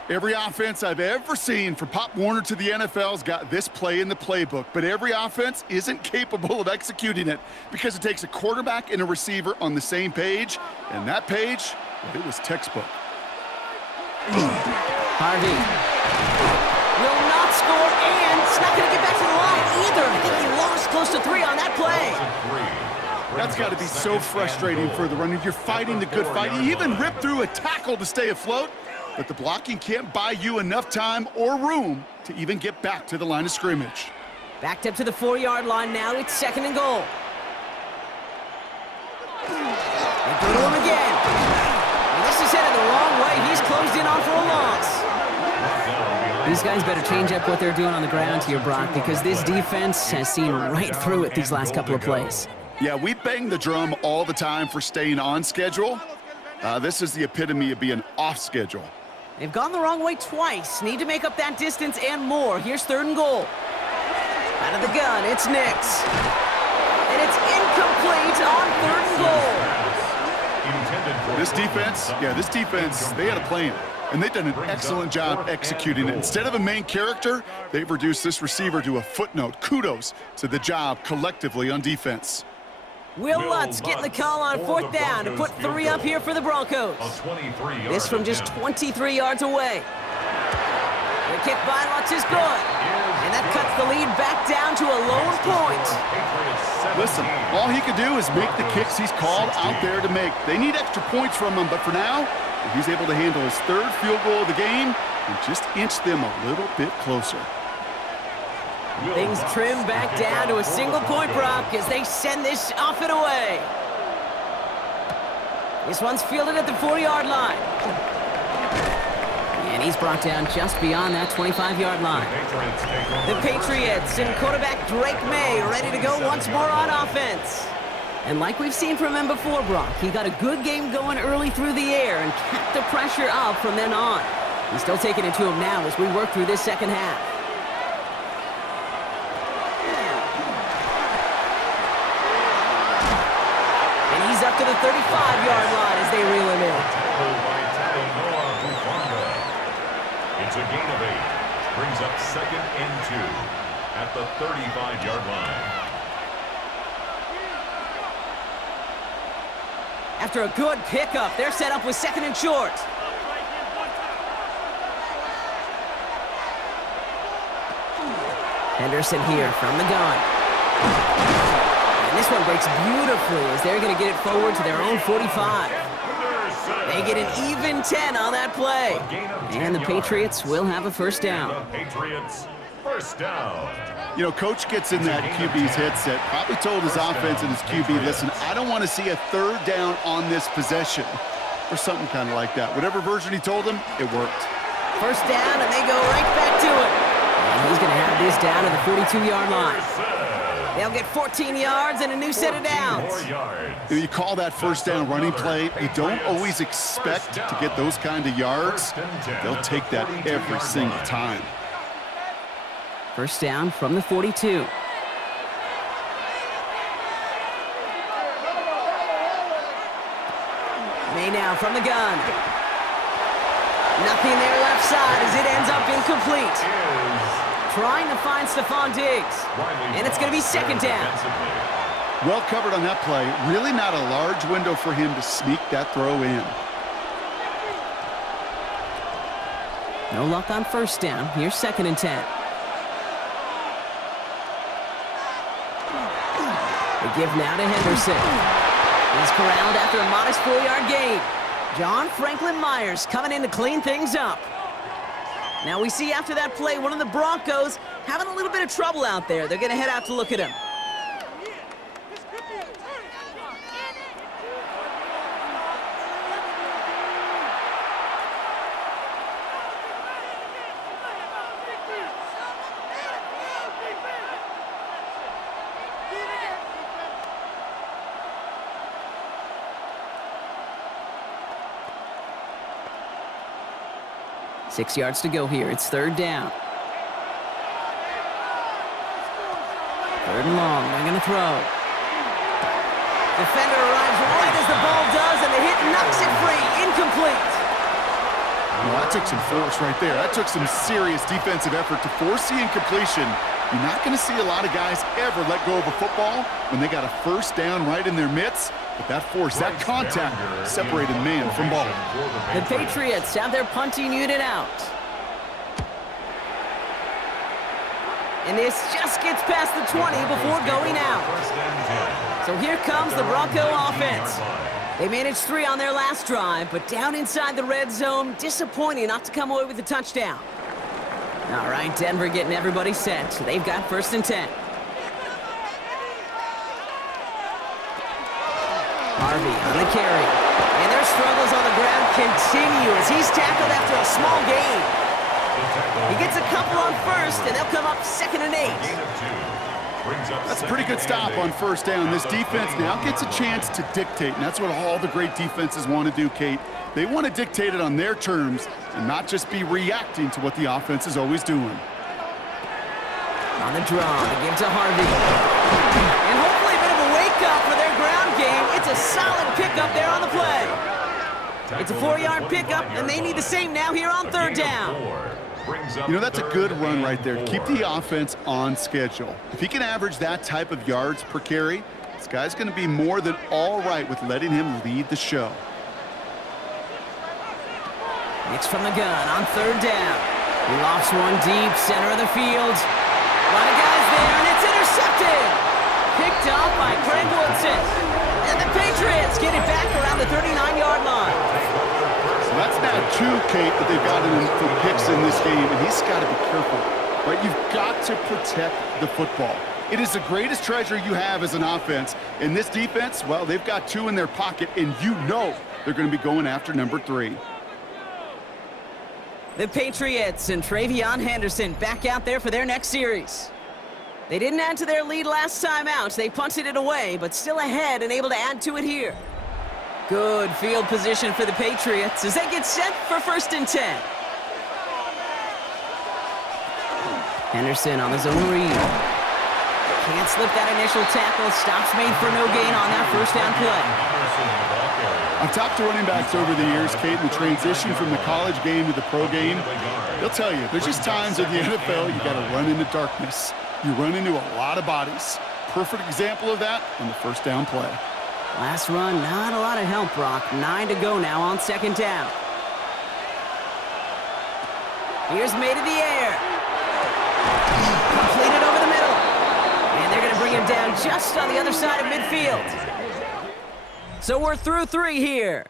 Every offense I've ever seen from Pop Warner to the NFL's got this play in the playbook, but every offense isn't capable of executing it because it takes a quarterback and a receiver on the same page, and that page, well, it was textbook. Harvey will not score, and it's not going to get back to the line either. I think he lost close to 3 on that play. That's got to be so frustrating for the runner. You're fighting the good fight. You even rip through a tackle to stay afloat, but the blocking can't buy you enough time or room to even get back to the line of scrimmage. Backed up to the 4-yard line now. It's 2nd and goal. They go to him again. And this is headed the wrong way. He's closed in on for a loss. These guys better change up what they're doing on the ground here, Brock, because this defense has seen right through it these last couple of plays. Yeah, we bang the drum all the time for staying on schedule. This is the epitome of being off schedule. They've gone the wrong way twice. Need to make up that distance and more. Here's 3rd and goal. Out of the gun, it's Nix. And it's incomplete on 3rd and goal. This defense, they had a plan. And they've done an excellent job executing it. Instead of a main character, they've reduced this receiver to a footnote. Kudos to the job collectively on defense. Will Lutz getting the call on 4th down to put 3 up here for the Broncos. This from just 23 yards away. The kick by Lutz is good. And that cuts the lead back down to a lower point. Listen, all he could do is make the kicks he's called out there to make. They need extra points from him, but for now, he's able to handle his 3rd field goal of the game and just inch them a little bit closer. Things trim back down to a single point, Brock, as they send this off and away. This one's fielded at the 4-yard line. And he's brought down just beyond that 25-yard line. The Patriots and quarterback Drake May ready to go once more on offense. And like we've seen from him before, Brock, he got a good game going early through the air and kept the pressure up from then on. He's still taking it to him now as we work through this second half. up to the 35-yard line as they reel him in. It's a gain of 8. Brings up 2nd and 2 at the 35-yard line. After a good pickup, they're set up with 2nd and short. Henderson here from the gun. And this one breaks beautifully as they're going to get it forward to their own 45. They get an even 10 on that play. And the Patriots will have a first down. The Patriots, first down. You know, Coach gets in that QB's headset, probably told his offense and his QB, listen, I don't want to see a 3rd down on this possession. Or something kind of like that. Whatever version he told him, it worked. First down, and they go right back to it. And he's going to have this down to the 42-yard line. They'll get 14 yards and a new set of downs. You call that first down running play. You don't always expect to get those kind of yards. They'll take that every single time. First down from the 42. May now from the gun. Nothing there left side as it ends up incomplete. Trying to find Stephon Diggs. And it's going to be 2nd down. Well covered on that play. Really not a large window for him to sneak that throw in. No luck on first down. Here's 2nd and 10. They give now to Henderson. He's corralled after a modest 4-yard gain. John Franklin Myers coming in to clean things up. Now we see after that play, one of the Broncos having a little bit of trouble out there. They're going to head out to look at him. 6 yards to go here. It's 3rd down. 3rd and long. They're going to throw. Defender arrives right as the ball does, and the hit knocks it free. Incomplete. Well, that took some force right there. That took some serious defensive effort to force the incompletion. You're not going to see a lot of guys ever let go of a football when they got a first down right in their midst. But that force, that contact, separated man from ball. The Patriots have their punting unit out. And this just gets past the 20 before going out. So here comes the Bronco offense. They managed 3 on their last drive, but down inside the red zone, disappointing not to come away with a touchdown. All right, Denver getting everybody set. They've got 1st and 10. Harvey on the carry. And their struggles on the ground continue as he's tackled after a small gain. He gets a couple on first, and they'll come up 2nd and 8. That's a pretty good stop on first down. This defense now gets a chance to dictate, and that's what all the great defenses want to do, Kate. They want to dictate it on their terms and not just be reacting to what the offense is always doing. On the draw, they give to Harvey. And hopefully a bit of a wake-up for their ground game. It's a solid pickup there on the play. It's a 4-yard pickup, and they need the same now here on 3rd down. You know, that's a good run right there to keep the offense on schedule. If he can average that type of yards per carry, this guy's going to be more than all right with letting him lead the show. It's from the gun on 3rd down. He lofts one deep, center of the field. A lot of guys there, and it's intercepted. Picked off by Craig Woodson. And the Patriots get it back around the 39-yard line. So that's now 2, Kate, that they've gotten him for picks in this game, and he's got to be careful. Right? You've got to protect the football. It is the greatest treasure you have as an offense. And this defense, well, they've got 2 in their pocket, and you know they're going to be going after number 3. The Patriots and Travion Henderson back out there for their next series. They didn't add to their lead last time out. They punted it away, but still ahead and able to add to it here. Good field position for the Patriots as they get set for 1st and 10. Henderson on the zone read. Can't slip that initial tackle. Stops made for no gain on that first down play. I've talked to running backs over the years, Kate, in the transition from the college game to the pro game. They'll tell you, there's just times in the NFL you got to run into darkness. You run into a lot of bodies. Perfect example of that on the first down play. Last run, not a lot of help, Brock. 9 to go now on second down. Here's made in the air. Completed over the middle. And they're going to bring him down just on the other side of midfield. So we're through 3 here.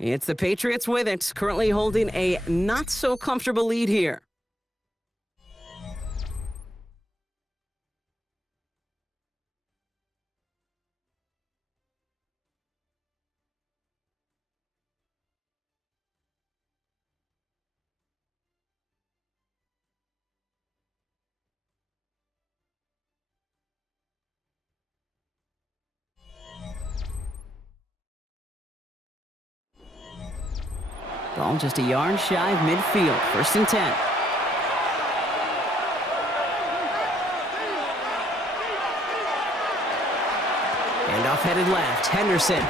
It's the Patriots with it, currently holding a not-so-comfortable lead here. Ball just a yard shy of midfield. 1st and 10. Handoff headed left. Henderson.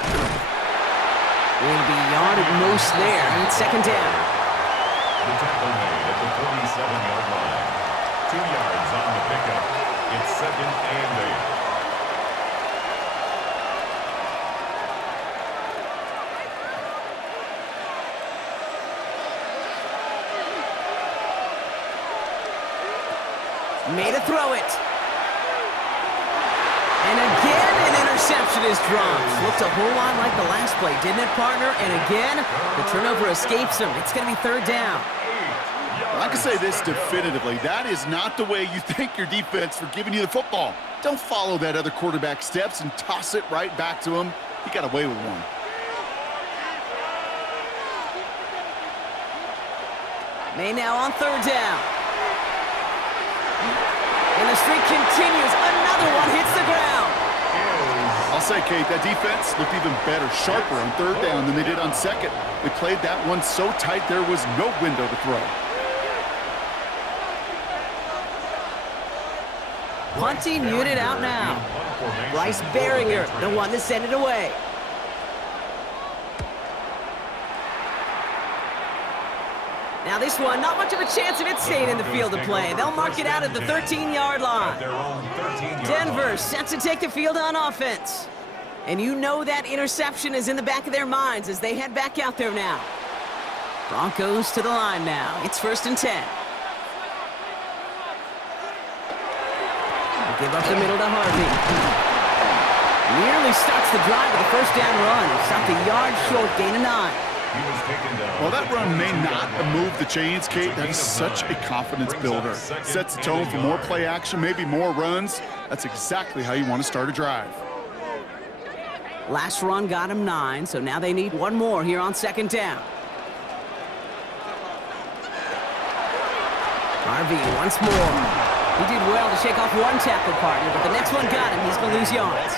Will be yard at most there. And it's second down. The tackle made at the 47-yard line. 2 yards on the pickup. It's 2nd and 8. Made a throw it. And again, an interception is dropped. Looked a whole lot like the last play, didn't it, partner? And again, the turnover escapes him. It's going to be 3rd down. Well, I can say this definitively. That is not the way you thank your defense for giving you the football. Don't follow that other quarterback steps and toss it right back to him. He got away with one. May now on 3rd down. And the streak continues. Another one hits the ground. I'll say, Kate, that defense looked even better, sharper on 3rd down than they did on 2nd. They played that one so tight there was no window to throw. Punting unit out now. Bryce Behringer, the one to send it away. Now this one, not much of a chance of it staying in the field of play. They'll mark it out at the 13-yard line. Denver set to take the field on offense. And you know that interception is in the back of their minds as they head back out there now. Broncos to the line now. It's 1st and 10. They'll give up the middle to Harvey. Nearly starts the drive with a 1st down run. Stopped a yard short, gain of 9. Well, that run may not move the chains, Kate. That is such a confidence builder. Sets the tone for more play action, maybe more runs. That's exactly how you want to start a drive. Last run got him 9, so now they need one more here on 2nd down. Harvey once more. He did well to shake off one tackle partner, but the next one got him. He's going to lose yards.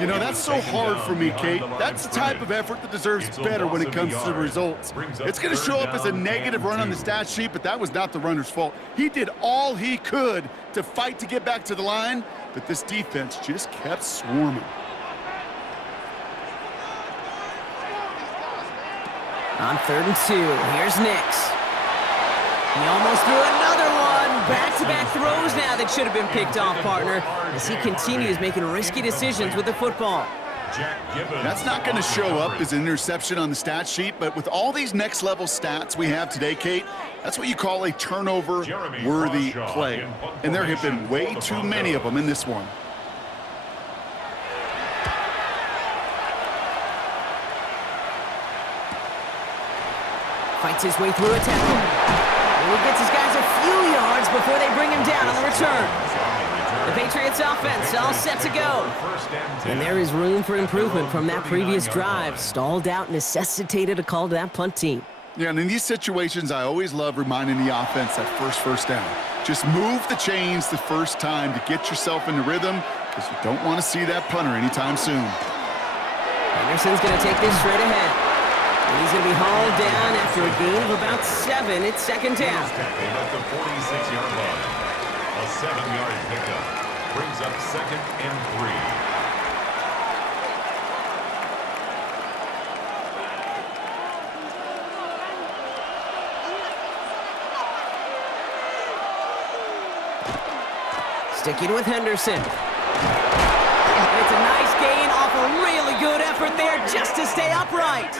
You know, that's so hard for me, Kate. That's the type of effort that deserves better when it comes to the results. It's going to show up as a negative run on the stat sheet, but that was not the runner's fault. He did all he could to fight to get back to the line, but this defense just kept swarming. On 3rd and 2, here's Nix. He almost threw another one. Back-to-back throws now that should have been picked off, partner, as he continues making risky decisions with the football. That's not going to show up as an interception on the stat sheet, but with all these next-level stats we have today, Kate, that's what you call a turnover-worthy play. And there have been way too many of them in this one. Fights his way through a tackle. And he gets his guys a few yards before they bring him down on the return. The Patriots offense all set to go. And there is room for improvement from that previous drive. Stalled out, necessitated a call to that punt team. Yeah, and in these situations, I always love reminding the offense that first down. Just move the chains the first time to get yourself into rhythm, because you don't want to see that punter anytime soon. Anderson's going to take this straight ahead. And he's going to be hauled down after a gain of about 7. It's 2nd down. At the 46-yard line. A 7-yard pickup. brings up 2nd and 3. Sticking with Henderson. It's a nice gain off a really good effort there just to stay upright.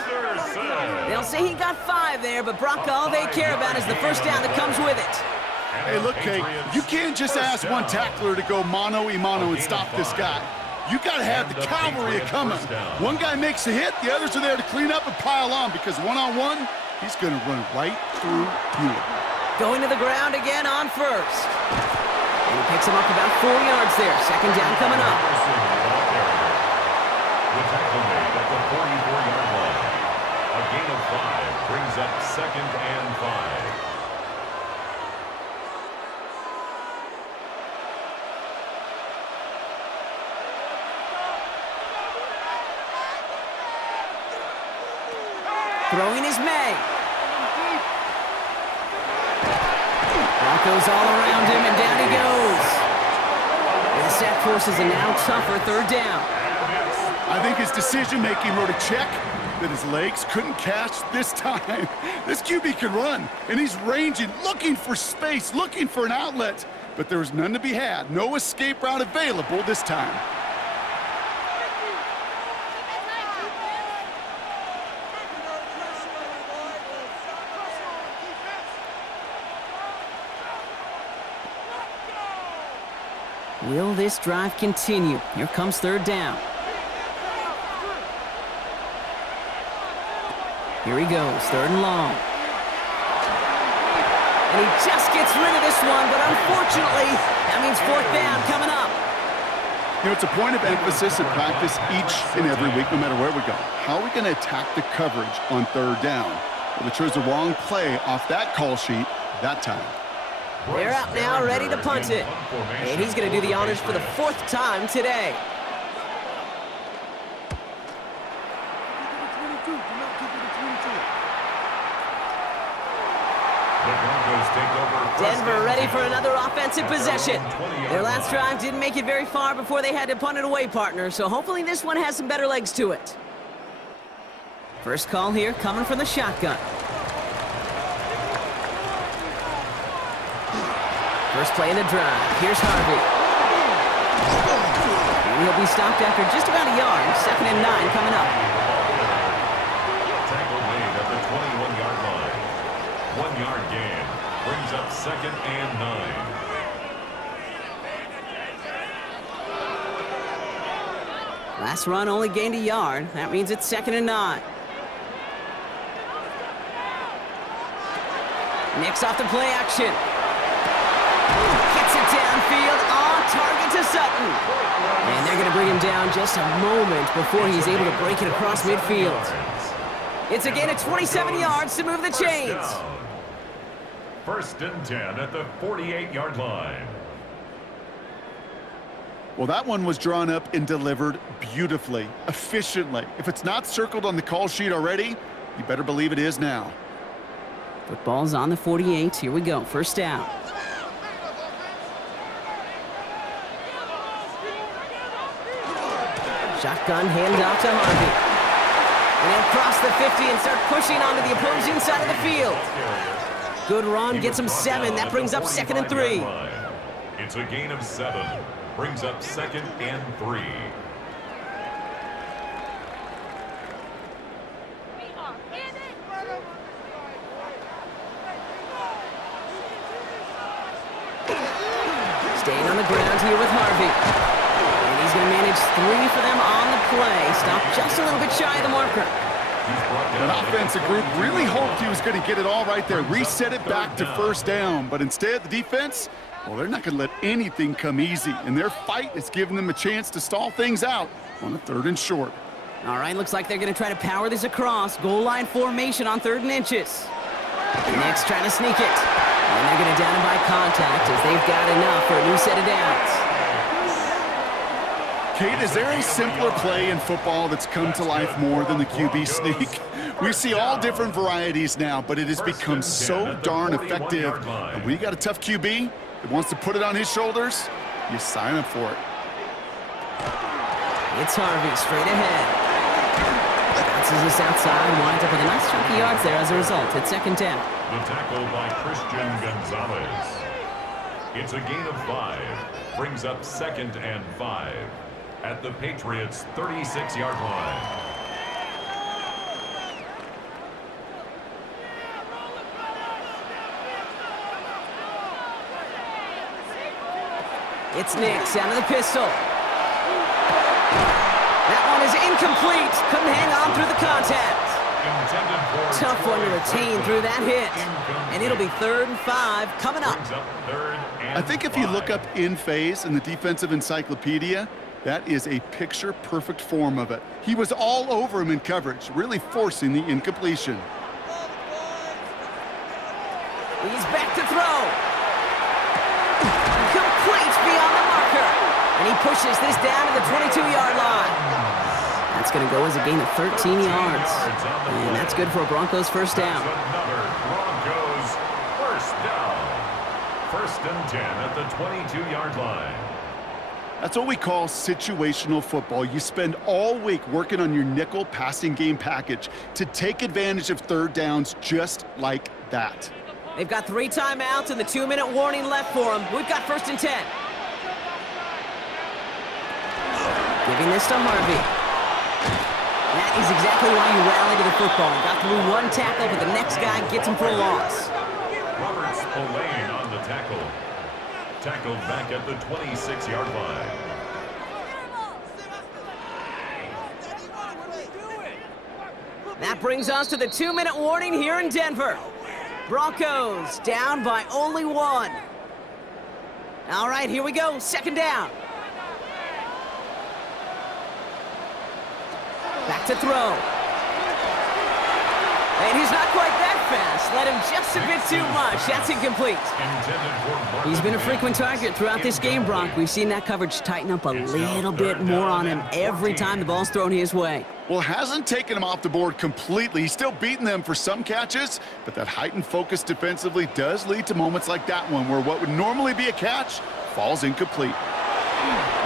They'll say he got 5 there, but Brock, all they care about is the first down that comes with it. Hey, look, Kate, you can't just ask one tackler to go mano-a-mano and stop this guy. You got to have the cavalry coming. One guy makes a hit, the others are there to clean up and pile on, because one-on-one, he's going to run right through you. Going to the ground again on first. And he picks him up about 4 yards there. 2nd down coming up. The tackle made at the 44-yard line. A gain of 5 brings up 2nd and 5. Throwing is May. Broncos all around him, and down he goes. And the sack forces a now tougher 3rd down. I think his decision-making wrote a check that his legs couldn't catch this time. This QB can run, and he's ranging, looking for space, looking for an outlet. But there was none to be had. No escape route available this time. Will this drive continue? Here comes 3rd down. Here he goes, 3rd and long. And he just gets rid of this one, but unfortunately, that means 4th down coming up. You know, it's a point of emphasis in practice each and every week, no matter where we go. How are we going to attack the coverage on 3rd down? Well, they chose the wrong play off that call sheet that time. They're out now, ready to punt it. And he's going to do the honors for the 4th time today. Denver ready for another offensive possession. Their last drive didn't make it very far before they had to punt it away, partner, so hopefully this one has some better legs to it. First call here coming from the shotgun. First play in the drive. Here's Harvey. And he'll be stopped after just about a yard. 2nd and 9 coming up. Tackle made at the 21-yard line. 1-yard gain brings up 2nd and 9. Last run only gained a yard. That means it's 2nd and 9. Nix off the play action. Gets it downfield, on target to Sutton. And they're going to bring him down just a moment before he's able to break it across midfield. It's a gain of 27 yards to move the chains. 1st and 10 at the 48-yard line. Well, that one was drawn up and delivered beautifully, efficiently. If it's not circled on the call sheet already, you better believe it is now. Football's on the 48. Here we go. 1st down. Shotgun handoff to Harvey. And they'll cross the 50 and start pushing onto the opposing side of the field. Good run, gets him 7. That brings up 2nd and 3. It's a gain of 7. Brings up 2nd and 3. Staying on the ground here with Harvey. And he's going to manage 3 for them on the play. Stopped just a little bit shy of the marker. That offensive group really hoped he was going to get it all right there, reset it back to 1st down. But instead, the defense, well, they're not going to let anything come easy. And their fight is giving them a chance to stall things out on a 3rd and short. All right, looks like they're going to try to power this across. Goal line formation on 3rd and inches. Next, trying to sneak it. And they're going to down him by contact as they've got enough for a new set of downs. Kate, is there a simpler play in football that's come to life more than the QB sneak? We see all different varieties now, but it has become so darn effective. And when you got a tough QB that wants to put it on his shoulders, you sign up for it. It's Harvey straight ahead. Bounces this outside, winds up with a nice chunk of yards there as a result. It's second down. The tackle by Christian Gonzalez. It's a gain of 5. Brings up 2nd and 5 at the Patriots' 36-yard line. It's Nix out of the pistol. That one is incomplete. Couldn't hang on through the contact. Tough one to retain through that hit. And it'll be 3rd and 5 coming up. I think if you look up in phase in the defensive encyclopedia, that is a picture-perfect form of it. He was all over him in coverage, really forcing the incompletion. He's back to throw. Complete beyond the marker. And he pushes this down to the 22-yard line. That's going to go as a gain of 13 yards. And that's good for a Broncos first down. Another Broncos first down. 1st and 10 at the 22-yard line. That's what we call situational football. You spend all week working on your nickel passing game package to take advantage of 3rd downs just like that. They've got 3 timeouts and the 2-minute warning left for them. We've got 1st and 10. Giving this to Harvey. That is exactly why you rally to the football. Got through 1 tackle, but the next guy gets him for a loss. Roberts Spillane on the tackle. Tackled back at the 26-yard line. That brings us to the 2-minute warning here in Denver. Broncos down by only 1. All right, here we go. 2nd down. Back to throw. And he's not quite that fast. Let him just a bit too much. That's incomplete. He's been a frequent target throughout this game, Brock. We've seen that coverage tighten up a little bit more on him every time the ball's thrown his way. Well, hasn't taken him off the board completely. He's still beating them for some catches, but that heightened focus defensively does lead to moments like that one where what would normally be a catch falls incomplete.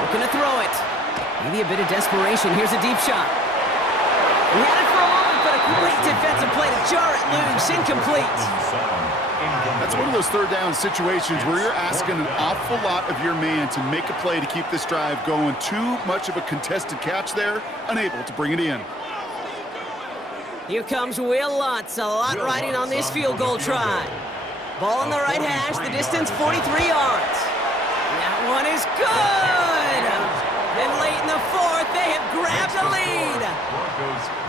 Looking to throw it. Maybe a bit of desperation. Here's a deep shot. He had it for a moment, but a great defensive play to jar it loose. Incomplete. That's one of those 3rd down situations where you're asking an awful lot of your man to make a play to keep this drive going. Too much of a contested catch there, unable to bring it in. Here comes Will Lutz. A lot riding on this field goal try. Ball on the right hash, the distance 43 yards. That one is good. And late in the 4th, they have grabbed the lead.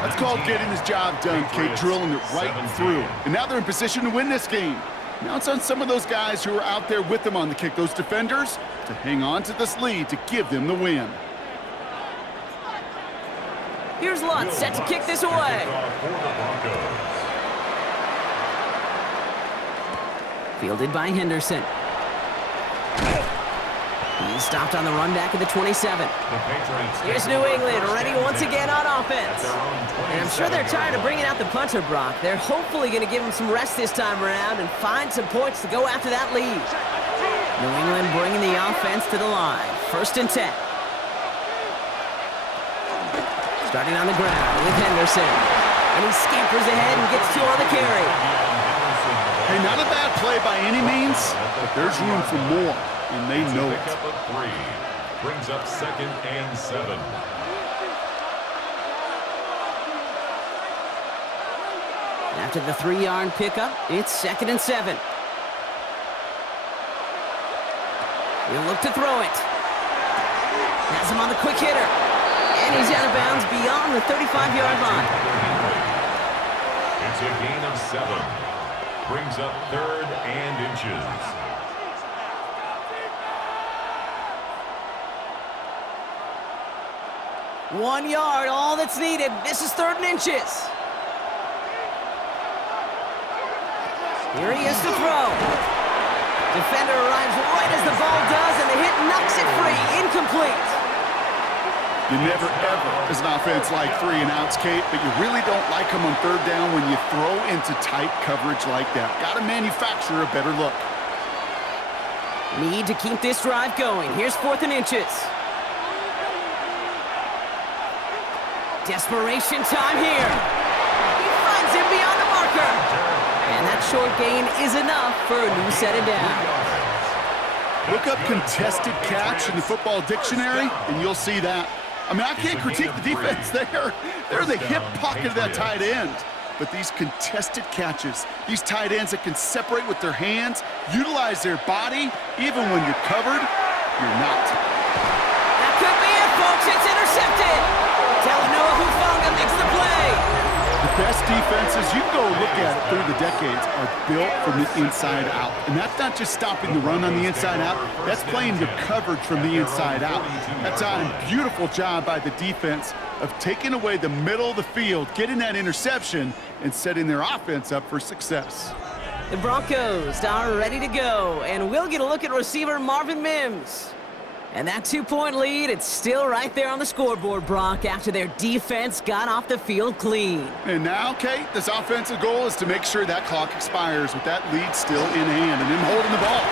That's called getting his job done, Kate, drilling it right through. And now they're in position to win this game. Now it's on some of those guys who are out there with them on the kick, those defenders, to hang on to this lead to give them the win. Here's Lutz set to kick this away. Fielded by Henderson. He's stopped on the run back at the 27. Here's New England, ready once again on offense. And I'm sure they're tired of bringing out the punter, Brock. They're hopefully going to give him some rest this time around and find some points to go after that lead. New England bringing the offense to the line. 1st and 10. Starting on the ground with Henderson. And he scampers ahead and gets 2 on the carry. Hey, not a bad play by any means, but there's room for more. And they know it. Brings up 2nd and 7. After the 3-yard pickup, it's 2nd and 7. He'll look to throw it. Has him on the quick hitter. And he's out of bounds beyond the 35-yard line. It's a gain of 7. Brings up 3rd and inches. 1 yard, all that's needed. This is 3rd and inches. Here he is to throw. Defender arrives right as the ball does, and the hit knocks it free. Incomplete. You never, ever, as an offense, like 3 and outs, Kate, but you really don't like them on 3rd down when you throw into tight coverage like that. Got to manufacture a better look. Need to keep this drive going. Here's 4th and inches. Desperation time here. He finds him beyond the marker. And that short gain is enough for a new set of downs. Look up contested catch in the football dictionary, and you'll see that. I mean, I can't critique the defense there. They're in the hip pocket of that tight end. But these contested catches, these tight ends that can separate with their hands, utilize their body, even when you're covered, you're not. That could be it, folks. It's intercepted. Talanoa Hufanga makes the play. The best defenses, you can go look at it through the decades, are built from the inside out. And that's not just stopping the run on the inside out. That's playing your coverage from the inside out. That's a beautiful job by the defense of taking away the middle of the field, getting that interception, and setting their offense up for success. The Broncos are ready to go, and we'll get a look at receiver Marvin Mims. And that 2-point lead, it's still right there on the scoreboard, Brock, after their defense got off the field clean. And now, Kate, this offensive goal is to make sure that clock expires with that lead still in hand and them holding the ball.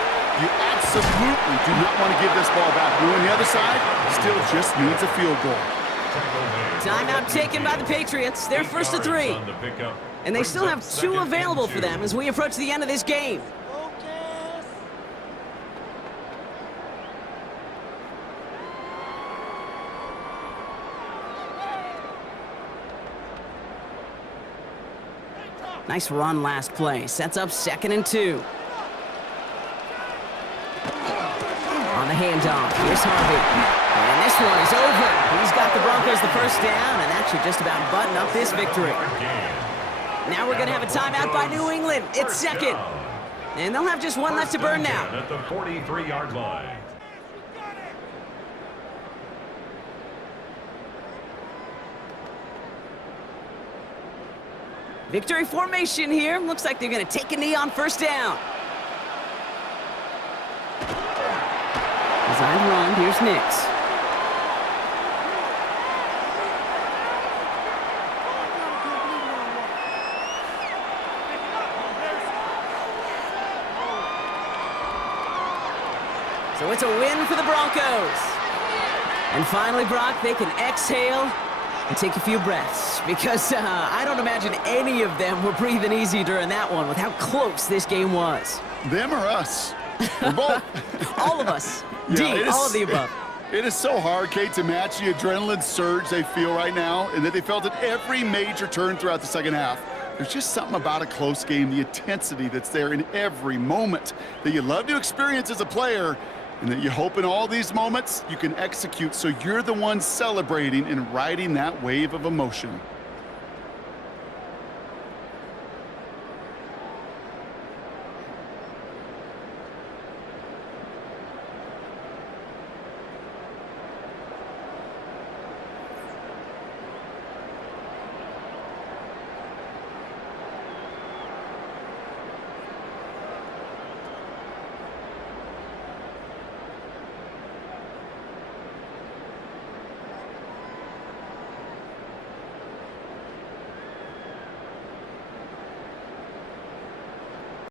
You absolutely do not want to give this ball back. Who on the other side still just needs a field goal. Timeout taken by the Patriots. They're 1st and 3. And they still have 2 available for them as we approach the end of this game. Nice run last play. Sets up 2nd and 2. On the handoff, here's Harvey. And this one is over. He's got the Broncos the 1st down, and that should just about button up this victory. Now we're going to have a timeout by New England. It's 2nd. And they'll have just 1 left to burn now. At the 43-yard line. Victory formation here. Looks like they're going to take a knee on 1st down. Designed run. Here's Nix. So it's a win for the Broncos. And finally, Brock, they can exhale and take a few breaths, because I don't imagine any of them were breathing easy during that one with how close this game was. Them or us? We're both. All of us. Yeah, all of the above. It is so hard, Kate, to match the adrenaline surge they feel right now, and that they felt at every major turn throughout the 2nd half. There's just something about a close game, the intensity that's there in every moment that you love to experience as a player, and that you hope in all these moments you can execute so you're the one celebrating and riding that wave of emotion.